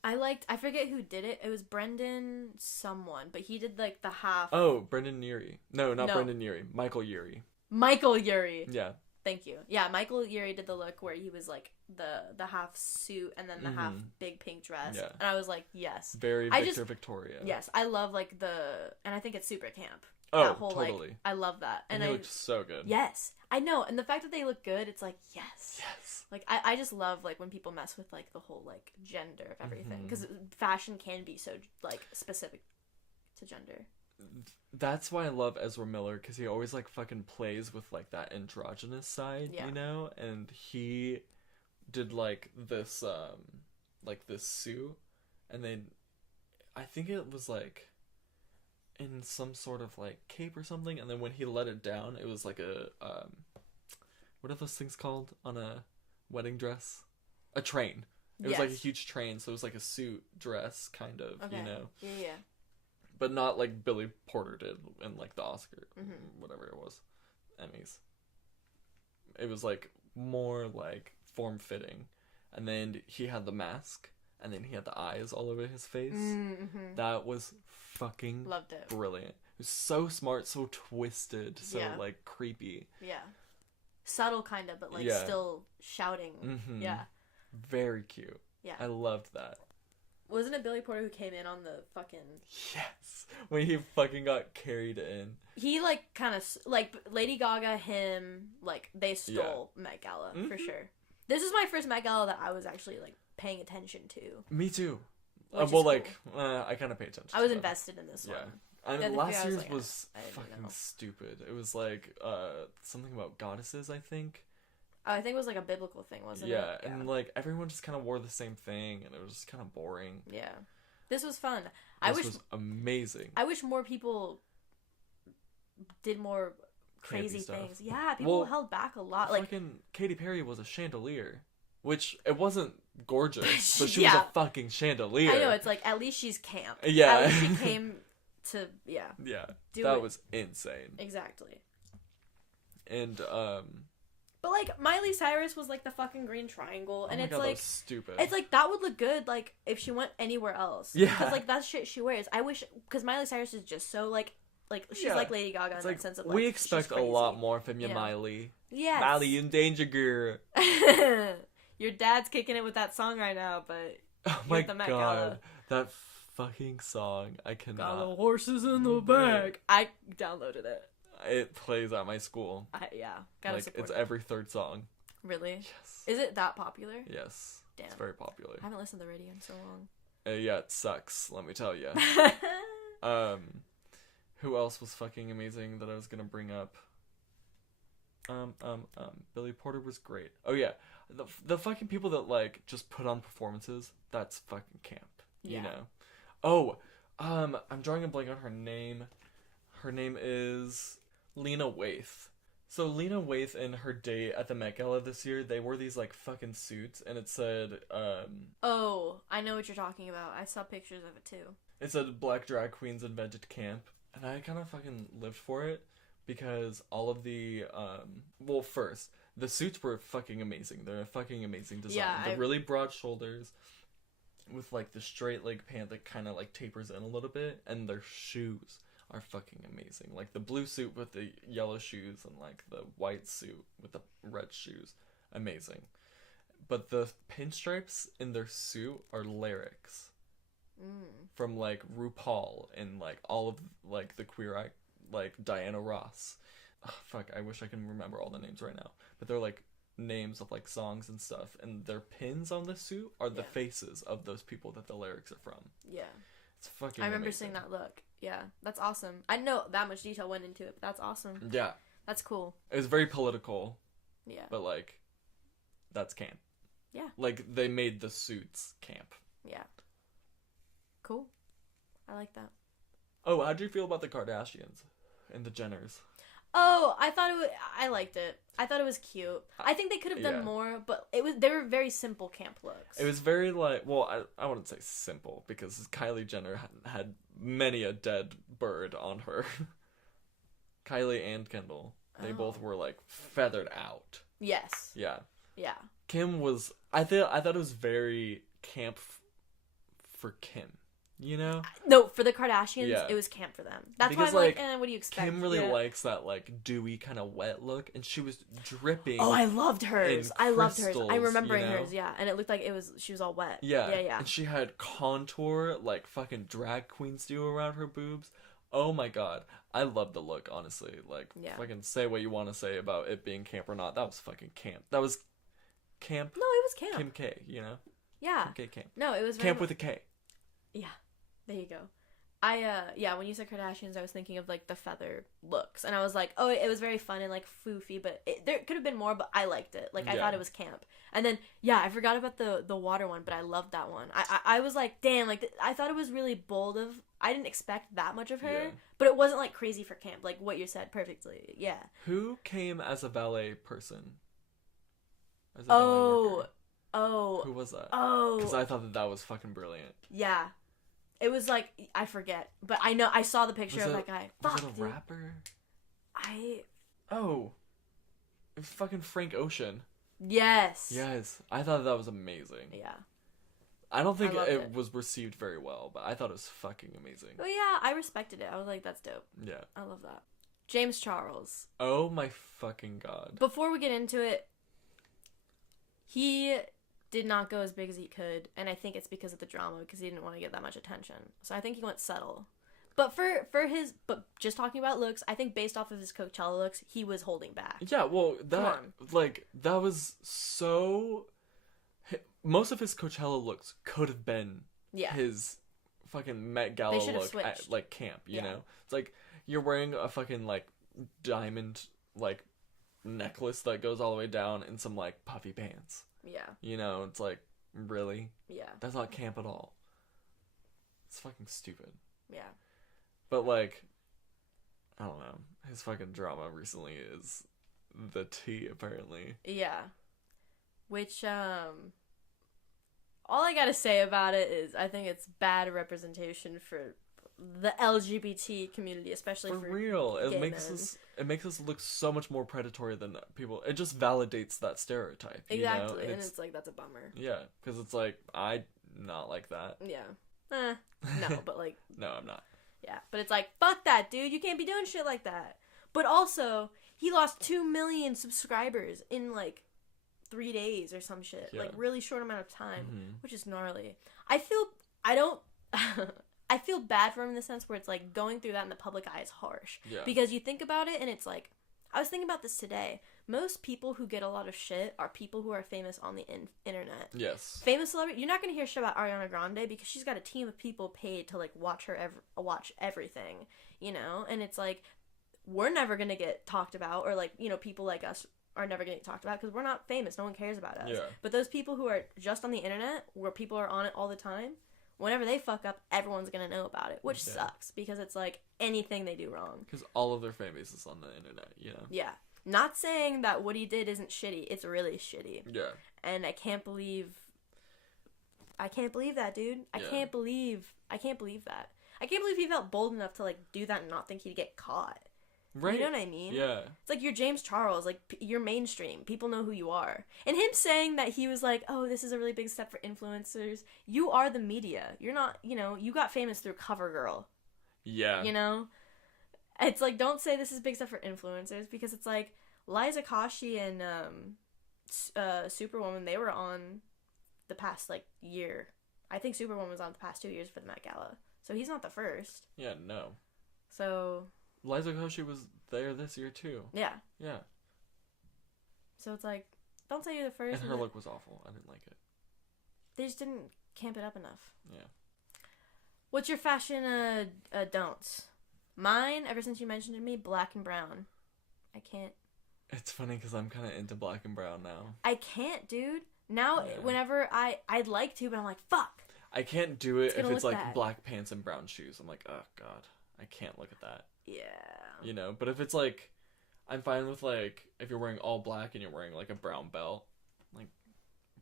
I forget who did it. It was Brendan someone, but he did like the half. Oh, Brendan Urie. No, not Brendan Urie. Michael Urie. Michael Urie. Yeah. Thank you. Yeah, Michael Urie did the look where he was like the half suit and then the half big pink dress. Yeah. And I was like, yes. Very Victoria. Yes, I love like and I think it's super camp. Oh, that whole, totally. Like, I love that. And he looked so good. Yes. I know. And the fact that they look good, it's like, yes. Yes. Like, I just love, like, when people mess with, like, the whole, like, gender of everything. Because fashion can be so, like, specific to gender. That's why I love Ezra Miller, because he always, like, fucking plays with, like, that androgynous side, you know? And he did, like, this suit. And then I think it was, like, in some sort of like cape or something, and then when he let it down, it was like a what are those things called on a wedding dress? A train. It was like a huge train, so it was like a suit dress kind of, you know. Yeah. But not like Billy Porter did in like the Oscar, whatever it was, Emmys. It was like more like form fitting, and then he had the mask, and then he had the eyes all over his face. That was fucking loved it. Brilliant. It was so smart, so twisted, so like creepy. Yeah. Subtle kind of, but like still shouting. Yeah. Very cute. Yeah. I loved that. Wasn't it Billy Porter who came in on the fucking... Yes. When he fucking got carried in. He like kind of like Lady Gaga, him, like they stole Met Gala for sure. This is my first Met Gala that I was actually like paying attention to. Me too. Well, like, I kind of pay attention. I was invested in this one. I mean, last year's was fucking stupid. It was like, something about goddesses, I think. Oh, I think it was like a biblical thing, wasn't it? Yeah, and like, everyone just kind of wore the same thing, and it was just kind of boring. Yeah. This was fun. This was amazing. I wish more people did more crazy things. Yeah, people held back a lot. Like, fucking Katy Perry was a chandelier. Which, it wasn't gorgeous, but she was a fucking chandelier. I know, it's like, at least she's camp. Yeah. At least she came to, Yeah, that was insane. Exactly. And, but, like, Miley Cyrus was, like, the fucking green triangle, and it's, God, like... that was stupid. It's, like, that would look good, like, if she went anywhere else. Yeah. Because, like, that's shit she wears. I wish... Because Miley Cyrus is just so, like she's like Lady Gaga in that sense of, like, we expect a lot more from you, Miley. Yes. Miley in danger, girl. Your dad's kicking it with that song right now, but... Oh my god. That fucking song. I cannot... Got the horses in the back. I downloaded it. It plays at my school. Gotta support it's every third song. Really? Yes. Is it that popular? Yes. Damn. It's very popular. I haven't listened to the radio in so long. Yeah, it sucks, let me tell you. Who else was fucking amazing that I was gonna bring up? Billy Porter was great. Oh yeah, the fucking people that like just put on performances, that's fucking camp. You know. Oh, I'm drawing a blank on her name. Her name is Lena Waithe. So Lena Waithe and her date at the Met Gala this year, they wore these like fucking suits, and it said, Oh, I know what you're talking about. I saw pictures of it too. It said Black Drag Queens invented camp, and I kind of fucking lived for it. Because all of the, well, first, the suits were fucking amazing. They're a fucking amazing design. Yeah, the really broad shoulders with, like, the straight leg pant that kind of, like, tapers in a little bit. And their shoes are fucking amazing. Like, the blue suit with the yellow shoes and, like, the white suit with the red shoes. Amazing. But the pinstripes in their suit are lyrics. From, like, RuPaul and, like, all of, like, the Queer Eye. Like Diana Ross. Oh, fuck, I wish I can remember all the names right now. But they're like names of like songs and stuff. And their pins on the suit are the faces of those people that the lyrics are from. Yeah. It's fucking I remember amazing. seeing that look. Yeah. That's awesome. I didn't know that much detail went into it, but that's awesome. Yeah. That's cool. It was very political. Yeah. But like, that's camp. Yeah. Like, they made the suits camp. Yeah. Cool. I like that. Oh, how'd you feel about the Kardashians? And the Jenners. Oh, I liked it. I thought it was cute. I think they could have done more, but they were very simple camp looks. It was very like, well, I wouldn't say simple, because Kylie Jenner had many a dead bird on her. Kylie and Kendall. They both were like feathered out. Yes. Yeah. Yeah. Kim was, I thought it was very camp for Kim. you know? No, for the Kardashians, Yeah. it was camp for them. That's Because, why I'm like, what do you expect? Kim really likes that, like, dewy kind of wet look, and she was dripping. Oh, I loved hers. I loved hers. I'm remembering you know? hers, yeah. And it looked like she was all wet. Yeah. Yeah. And she had contour, like fucking drag queens do around her boobs. Oh my god. I love the look, honestly. Like, fucking say what you want to say about it being camp or not. That was fucking camp. That was camp. No, it was camp. Kim K, you know? Yeah. Kim K camp. No, it was camp with a K. Yeah. There you go. When you said Kardashians, I was thinking of, like, the feather looks. And I was like, oh, it was very fun and, like, foofy, but there could have been more, but I liked it. Like, I thought it was camp. And then, I forgot about the water one, but I loved that one. I was like, damn, like, I thought it was really bold of, I didn't expect that much of her, but it wasn't, like, crazy for camp, like what you said perfectly. Yeah. Who came as a valet person? As a valet worker? Who was that? Because I thought that was fucking brilliant. Yeah. It was like, I forget, but I saw the picture of that guy. Was it a rapper? Fucking Frank Ocean. Yes. I thought that was amazing. Yeah. I don't think it was received very well, but I thought it was fucking amazing. Oh yeah, I respected it. I was like, that's dope. Yeah. I love that. James Charles. Oh my fucking god. Before we get into it, he did not go as big as he could, and I think it's because of the drama, because he didn't want to get that much attention. So I think he went subtle. But but just talking about looks, I think based off of his Coachella looks, he was holding back. Yeah, well, that was so... Most of his Coachella looks could have been his fucking Met Gala look at, like, camp, you know? It's like, you're wearing a fucking, like, diamond, like, necklace that goes all the way down and some, like, puffy pants. Yeah. You know, it's like, really? Yeah. That's not camp at all. It's fucking stupid. Yeah. But, like, I don't know. His fucking drama recently is the tea, apparently. Yeah. Which, all I gotta say about it is I think it's bad representation for the LGBT community, especially for real. It makes us look so much more predatory than people. It just validates that stereotype. Exactly, you know? and it's like, that's a bummer. Yeah, because it's like, I not like that. Yeah. No, but like... No, I'm not. Yeah, but it's like, fuck that, dude. You can't be doing shit like that. But also, he lost 2 million subscribers in, like, 3 days or some shit. Yeah. Like, really short amount of time, which is gnarly. I feel bad for him in the sense where it's like, going through that in the public eye is harsh. Yeah. Because you think about it and it's like, I was thinking about this today. Most people who get a lot of shit are people who are famous on the internet. Yes. Famous celebrity. You're not going to hear shit about Ariana Grande because she's got a team of people paid to, like, watch everything, you know? And it's like, we're never going to get talked about, or, like, you know, people like us are never going to get talked about because we're not famous. No one cares about us. Yeah. But those people who are just on the internet, where people are on it all the time, whenever they fuck up, everyone's going to know about it, which sucks because it's like anything they do wrong. Because all of their fan base is on the internet, you know? Yeah. Not saying that what he did isn't shitty. It's really shitty. Yeah. And I can't believe that, dude. I can't believe that. I can't believe he felt bold enough to, like, do that and not think he'd get caught. Right. You know what I mean? Yeah. It's like, you're James Charles. Like, you're mainstream. People know who you are. And him saying that he was like, oh, this is a really big step for influencers. You are the media. You're not, you know, you got famous through CoverGirl. Yeah. You know? It's like, don't say this is a big step for influencers, because it's like, Liza Koshy and Superwoman, they were on the past, like, year. I think Superwoman was on the past 2 years for the Met Gala. So he's not the first. Yeah, no. So... Liza Koshy was there this year, too. Yeah. Yeah. So it's like, don't say you're the first. And her look was awful. I didn't like it. They just didn't camp it up enough. Yeah. What's your fashion don'ts? Mine, ever since you mentioned it to me, black and brown. I can't. It's funny because I'm kind of into black and brown now. I can't, dude. Now, whenever I'd like to, but I'm like, fuck. I can't do it if it's like bad. Black pants and brown shoes. I'm like, oh, God. I can't look at that. Yeah. You know, but if it's like, I'm fine with, like, if you're wearing all black and you're wearing, like, a brown belt, like,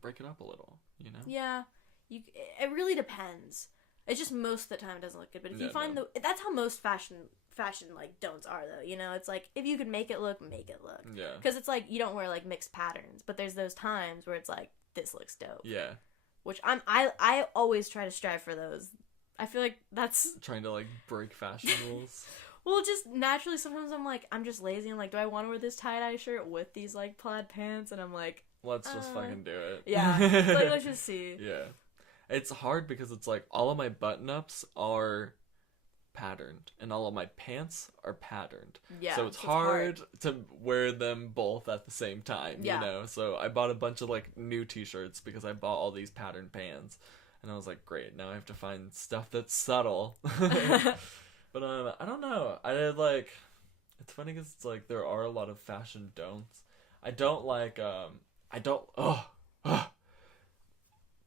break it up a little, you know? Yeah. It really depends. It's just most of the time it doesn't look good. But if you find that's how most fashion, like, don'ts are, though, you know? It's like, if you can make it look, make it look. Yeah. Because it's like, you don't wear, like, mixed patterns. But there's those times where it's like, this looks dope. Yeah. Which I always try to strive for those. I feel like that's Trying to like break fashion rules. well, just naturally sometimes I'm just lazy. I'm like, do I want to wear this tie-dye shirt with these like plaid pants? And I'm like, Let's just fucking do it. yeah, like let's just see. Yeah. It's hard because it's like all of my button-ups are patterned and all of my pants are patterned. Yeah. So it's hard to wear them both at the same time, Yeah. you know? So I bought a bunch of like new t-shirts because I bought all these patterned pants. And I was like, great, now I have to find stuff that's subtle. But I don't know. It's funny because it's like there are a lot of fashion don'ts. I don't like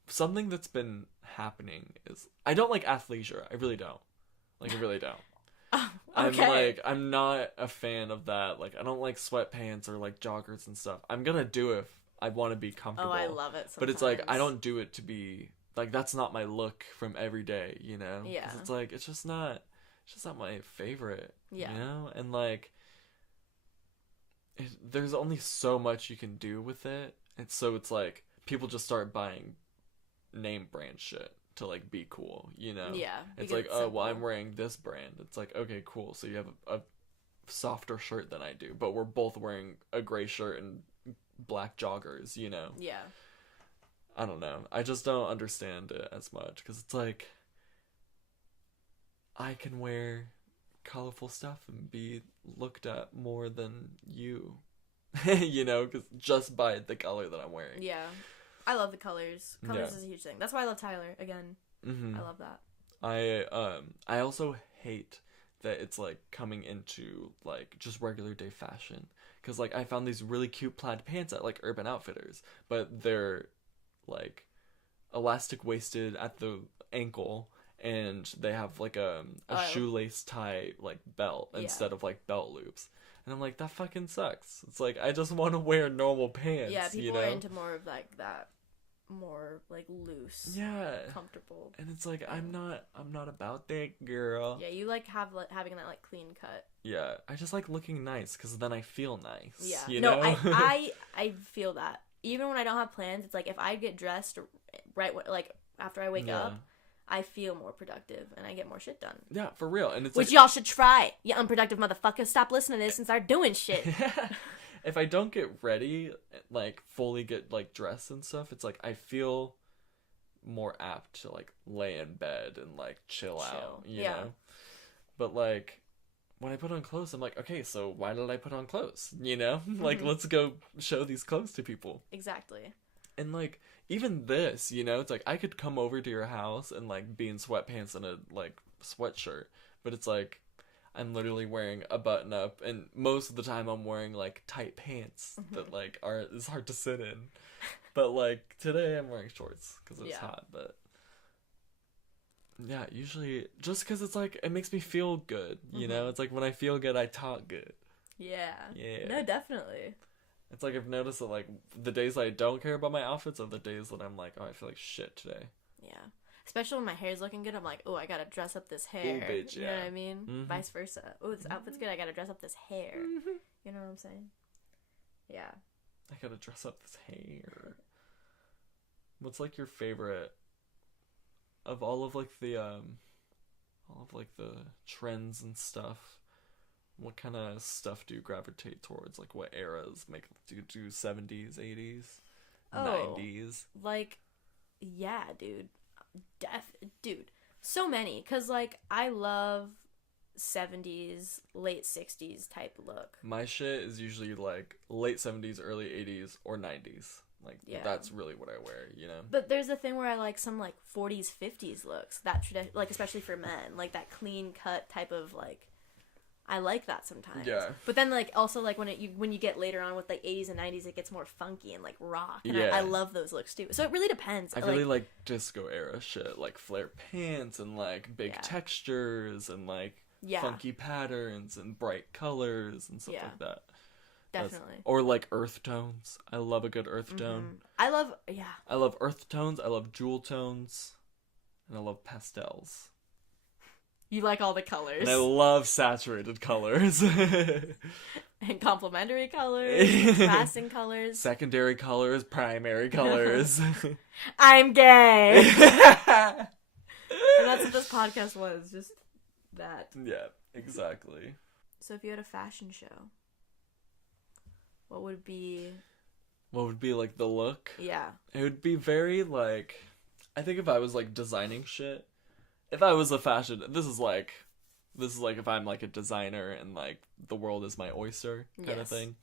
something that's been happening is I don't like athleisure. I really don't. Like I really don't. Oh, okay. I'm not a fan of that. Like I don't like sweatpants or like joggers and stuff. I'm gonna do it if I want to be comfortable. Oh, I love it sometimes. But it's like I don't do it to be like that's not my look from every day, you know? Yeah. 'Cause it's like it's just not my favorite. Yeah. You know? And like there's only so much you can do with it. And so it's like people just start buying name brand shit to like be cool, you know? Yeah. It's like, oh, well, I'm wearing this brand. It's like, okay, cool. So you have a softer shirt than I do, but we're both wearing a gray shirt and black joggers, you know? Yeah. I don't know. I just don't understand it as much because it's like I can wear colorful stuff and be looked at more than you, you know, because just by the color that I'm wearing. Yeah. I love the colors. Colors is a huge thing. That's why I love Tyler again. Mm-hmm. I love that. I also hate that it's like coming into like just regular day fashion because like I found these really cute plaid pants at like Urban Outfitters, but they're like elastic waisted at the ankle and they have like a shoelace tie like belt instead of like belt loops. And I'm like, that fucking sucks. It's like, I just want to wear normal pants. Yeah, people you know? are into more of like that, more like loose, comfortable. And it's like, I'm not about that, girl. Yeah, you like having that like clean cut. Yeah, I just like looking nice because then I feel nice. Yeah, you know? I feel that. Even when I don't have plans, it's like if I get dressed right like after I wake up, I feel more productive and I get more shit done. Yeah, for real. And it's which y'all should try. You unproductive motherfuckers, stop listening to this and start doing shit. If I don't get ready, like fully get like dressed and stuff, it's like I feel more apt to like lay in bed and like chill out, you know? But like when I put on clothes, I'm like, okay, so why did I put on clothes? You know? Like, let's go show these clothes to people. Exactly. And like even this, you know, it's like I could come over to your house and like be in sweatpants and a like sweatshirt, but it's like I'm literally wearing a button up and most of the time I'm wearing like tight pants that like it's hard to sit in. But like today I'm wearing shorts because it's hot, but yeah, usually just because it's like it makes me feel good, you know? It's like when I feel good I talk good. Yeah. Yeah. No, definitely. It's like I've noticed that like the days I don't care about my outfits are the days that I'm like, oh, I feel like shit today. Yeah. Especially when my hair's looking good, I'm like, oh, I gotta dress up this hair. Ooh, bitch, you know what I mean? Vice versa. Oh, this outfit's good, I gotta dress up this hair. You know what I'm saying? Yeah. I gotta dress up this hair. What's like your favorite of all of like the trends and stuff? What kind of stuff do you gravitate towards? Like what eras do you do 70s, 80s, 90s? Like, yeah, dude. Dude. So many. Because, like, I love 70s, late 60s type look. My shit is usually like late 70s, early 80s, or 90s. Like, that's really what I wear, you know? But there's a thing where I like some, like, 40s, 50s looks. Like, especially for men. Like, that clean cut type of, like... I like that sometimes. Yeah. But then, like, also, like, when you get later on with, like, 80s and 90s, it gets more funky and, like, rock. And I love those looks, too. So it really depends. I really like disco era shit. Like, flare pants and, like, big textures and, like, funky patterns and bright colors and stuff like that. Definitely. Or, like, earth tones. I love a good earth tone. I love earth tones. I love jewel tones. And I love pastels. You like all the colors. And I love saturated colors. And complementary colors, contrasting colors. Secondary colors, primary colors. I'm gay. And that's what this podcast was, just that. Yeah, exactly. So if you had a fashion show, what would be... What would be, like, the look? Yeah. It would be very, like... I think if I was, like, designing shit... If I was a fashion... This is like if I'm, like, a designer and, like, the world is my oyster kind of thing.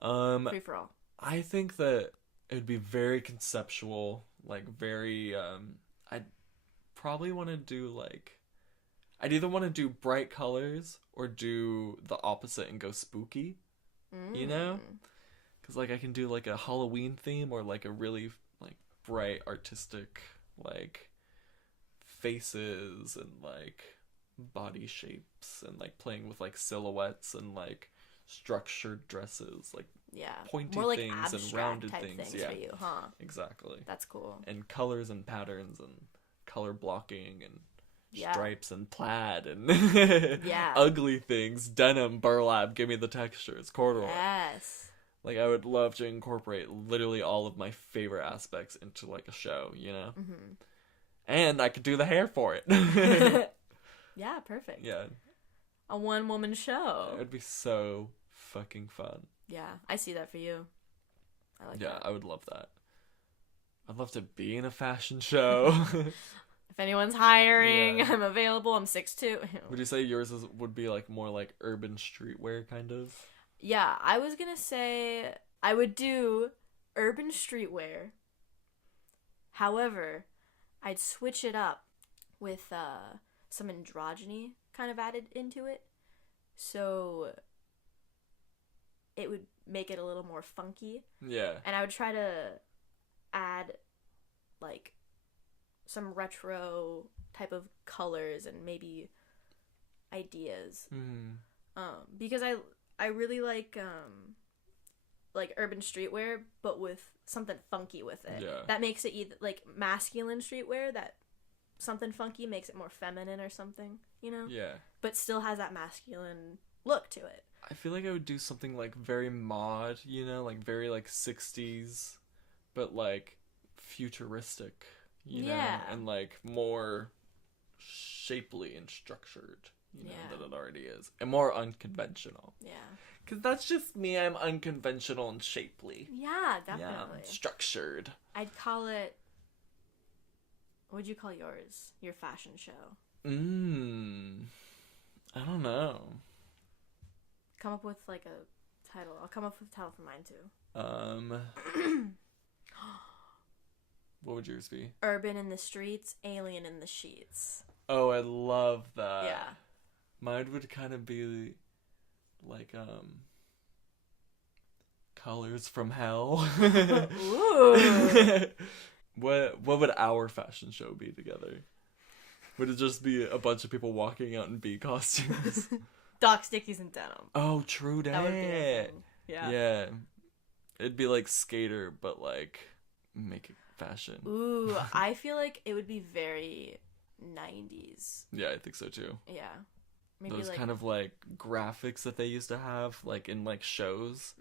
Free for all. I think that it would be very conceptual, like, very... I'd probably want to do, like... I'd either want to do bright colors or do the opposite and go spooky, you know? Because, like, I can do, like, a Halloween theme or, like, a really, like, bright, artistic, like, faces and, like, body shapes and, like, playing with, like, silhouettes and, like, structured dresses, like, pointy more like things and rounded type things. For you, huh? Exactly. That's cool. And colors and patterns and color blocking and stripes and plaid and ugly things, denim, burlap, give me the textures, corduroy. Yes. Like, I would love to incorporate literally all of my favorite aspects into, like, a show, you know? Mm-hmm. And I could do the hair for it. Yeah, perfect. Yeah. A one-woman show. It would be so fucking fun. Yeah, I see that for you. I like that. Yeah, I would love that. I'd love to be in a fashion show. If anyone's hiring, I'm available. I'm 6'2". Would you say yours would be, like, more like urban streetwear, kind of? Yeah, I was gonna say I would do urban streetwear. However, I'd switch it up with some androgyny kind of added into it. So it would make it a little more funky. Yeah. And I would try to add, like, some retro type of colors and maybe ideas. Because I really like urban streetwear, but with something funky with it. Yeah. That makes it either, like, masculine streetwear, that something funky makes it more feminine or something, you know? Yeah. But still has that masculine look to it. I feel like I would do something, like, very mod, you know? Like, very, like, 60s, but, like, futuristic. You know, and, like, more shapely and structured, you know, than it already is. And more unconventional. Yeah. Because that's just me. I'm unconventional and shapely. Yeah, definitely. Yeah, structured. I'd call it... What would you call yours? Your fashion show? I don't know. Come up with, like, a title. I'll come up with a title for mine, too. What would yours be? Urban in the streets, alien in the sheets. Oh, I love that. Yeah. Mine would kind of be like, colors from hell. Ooh. What would our fashion show be together? Would it just be a bunch of people walking out in bee costumes? Doc Stickies and denim. Oh, true that. Would be yeah. It'd be like Skater, but, like, make it fashion. Ooh, I feel like it would be very 90s. Yeah, I think so too. Yeah. Maybe those, like, kind of, like, graphics that they used to have, like, in, like, shows.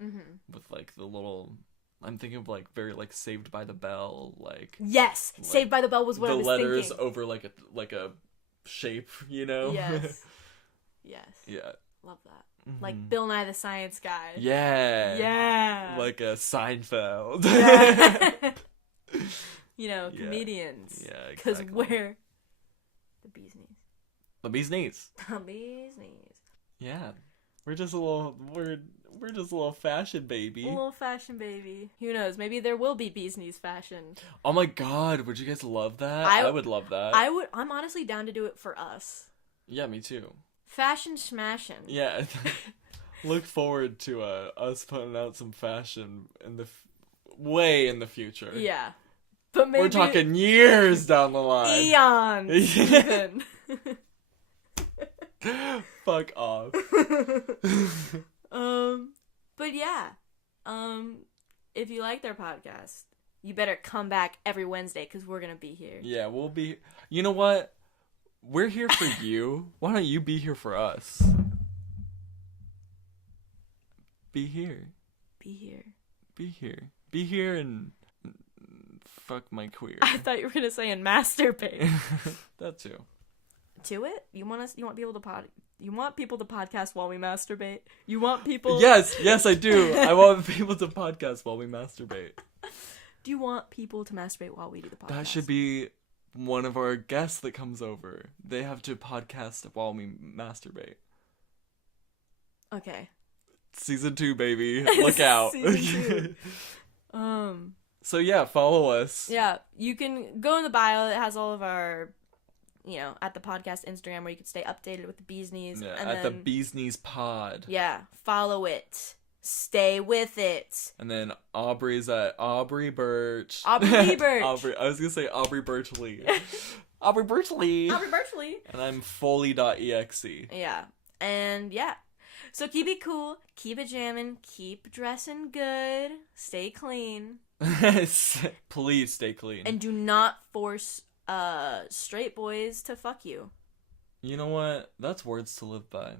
With, like, the little... I'm thinking of, like, very, like, Saved by the Bell, like... Yes! Like, Saved by the Bell was what I was thinking. The letters over, like a shape, you know? Yes. Yes. Yeah. Love that. Like Bill Nye the Science Guy. Yeah. Yeah. Like a Seinfeld. Yeah. You know, comedians. Yeah, exactly. Because we're the bee's knees. The bee's knees. The bee's knees. Yeah. We're just a little fashion baby. A little fashion baby. Who knows? Maybe there will be bee's knees fashion. Oh my god, would you guys love that? I would love that. I'm honestly down to do it for us. Yeah, me too. Fashion smashing. Yeah. Look forward to us putting out some fashion in the way in the future. Yeah. But maybe we're talking years down the line. Eons. Even. Fuck off. But yeah. If you liked our podcast, you better come back every Wednesday because we're gonna be here. Yeah, we'll be. You know what? We're here for you. Why don't you be here for us? Be here. Be here. Be here. Be here and fuck my queer. I thought you were gonna say and masturbate. That too. To it? You want people to podcast while we masturbate? You want people? Yes, I do. I want people to podcast while we masturbate. Do you want people to masturbate while we do the podcast? That should be one of our guests that comes over. They have to podcast while we masturbate. Okay. Season 2, baby. Look out. Season 2. So yeah, follow us. Yeah, you can go in the bio. It has all of our, at the podcast Instagram where you can stay updated with the Bees Knees. Yeah, and at the Bees Knees Pod. Yeah, follow it. Stay with it. And then Aubrey's at Aubrey Birch. Aubrey Birch. I was gonna say Aubrey Birchley. Aubrey Birchley. Aubrey Birchley. And I'm Foley.exe. Yeah. And yeah. So keep it cool, keep it jamming, keep dressing good, stay clean. Please stay clean. And do not force straight boys to fuck you. You know what? That's words to live by.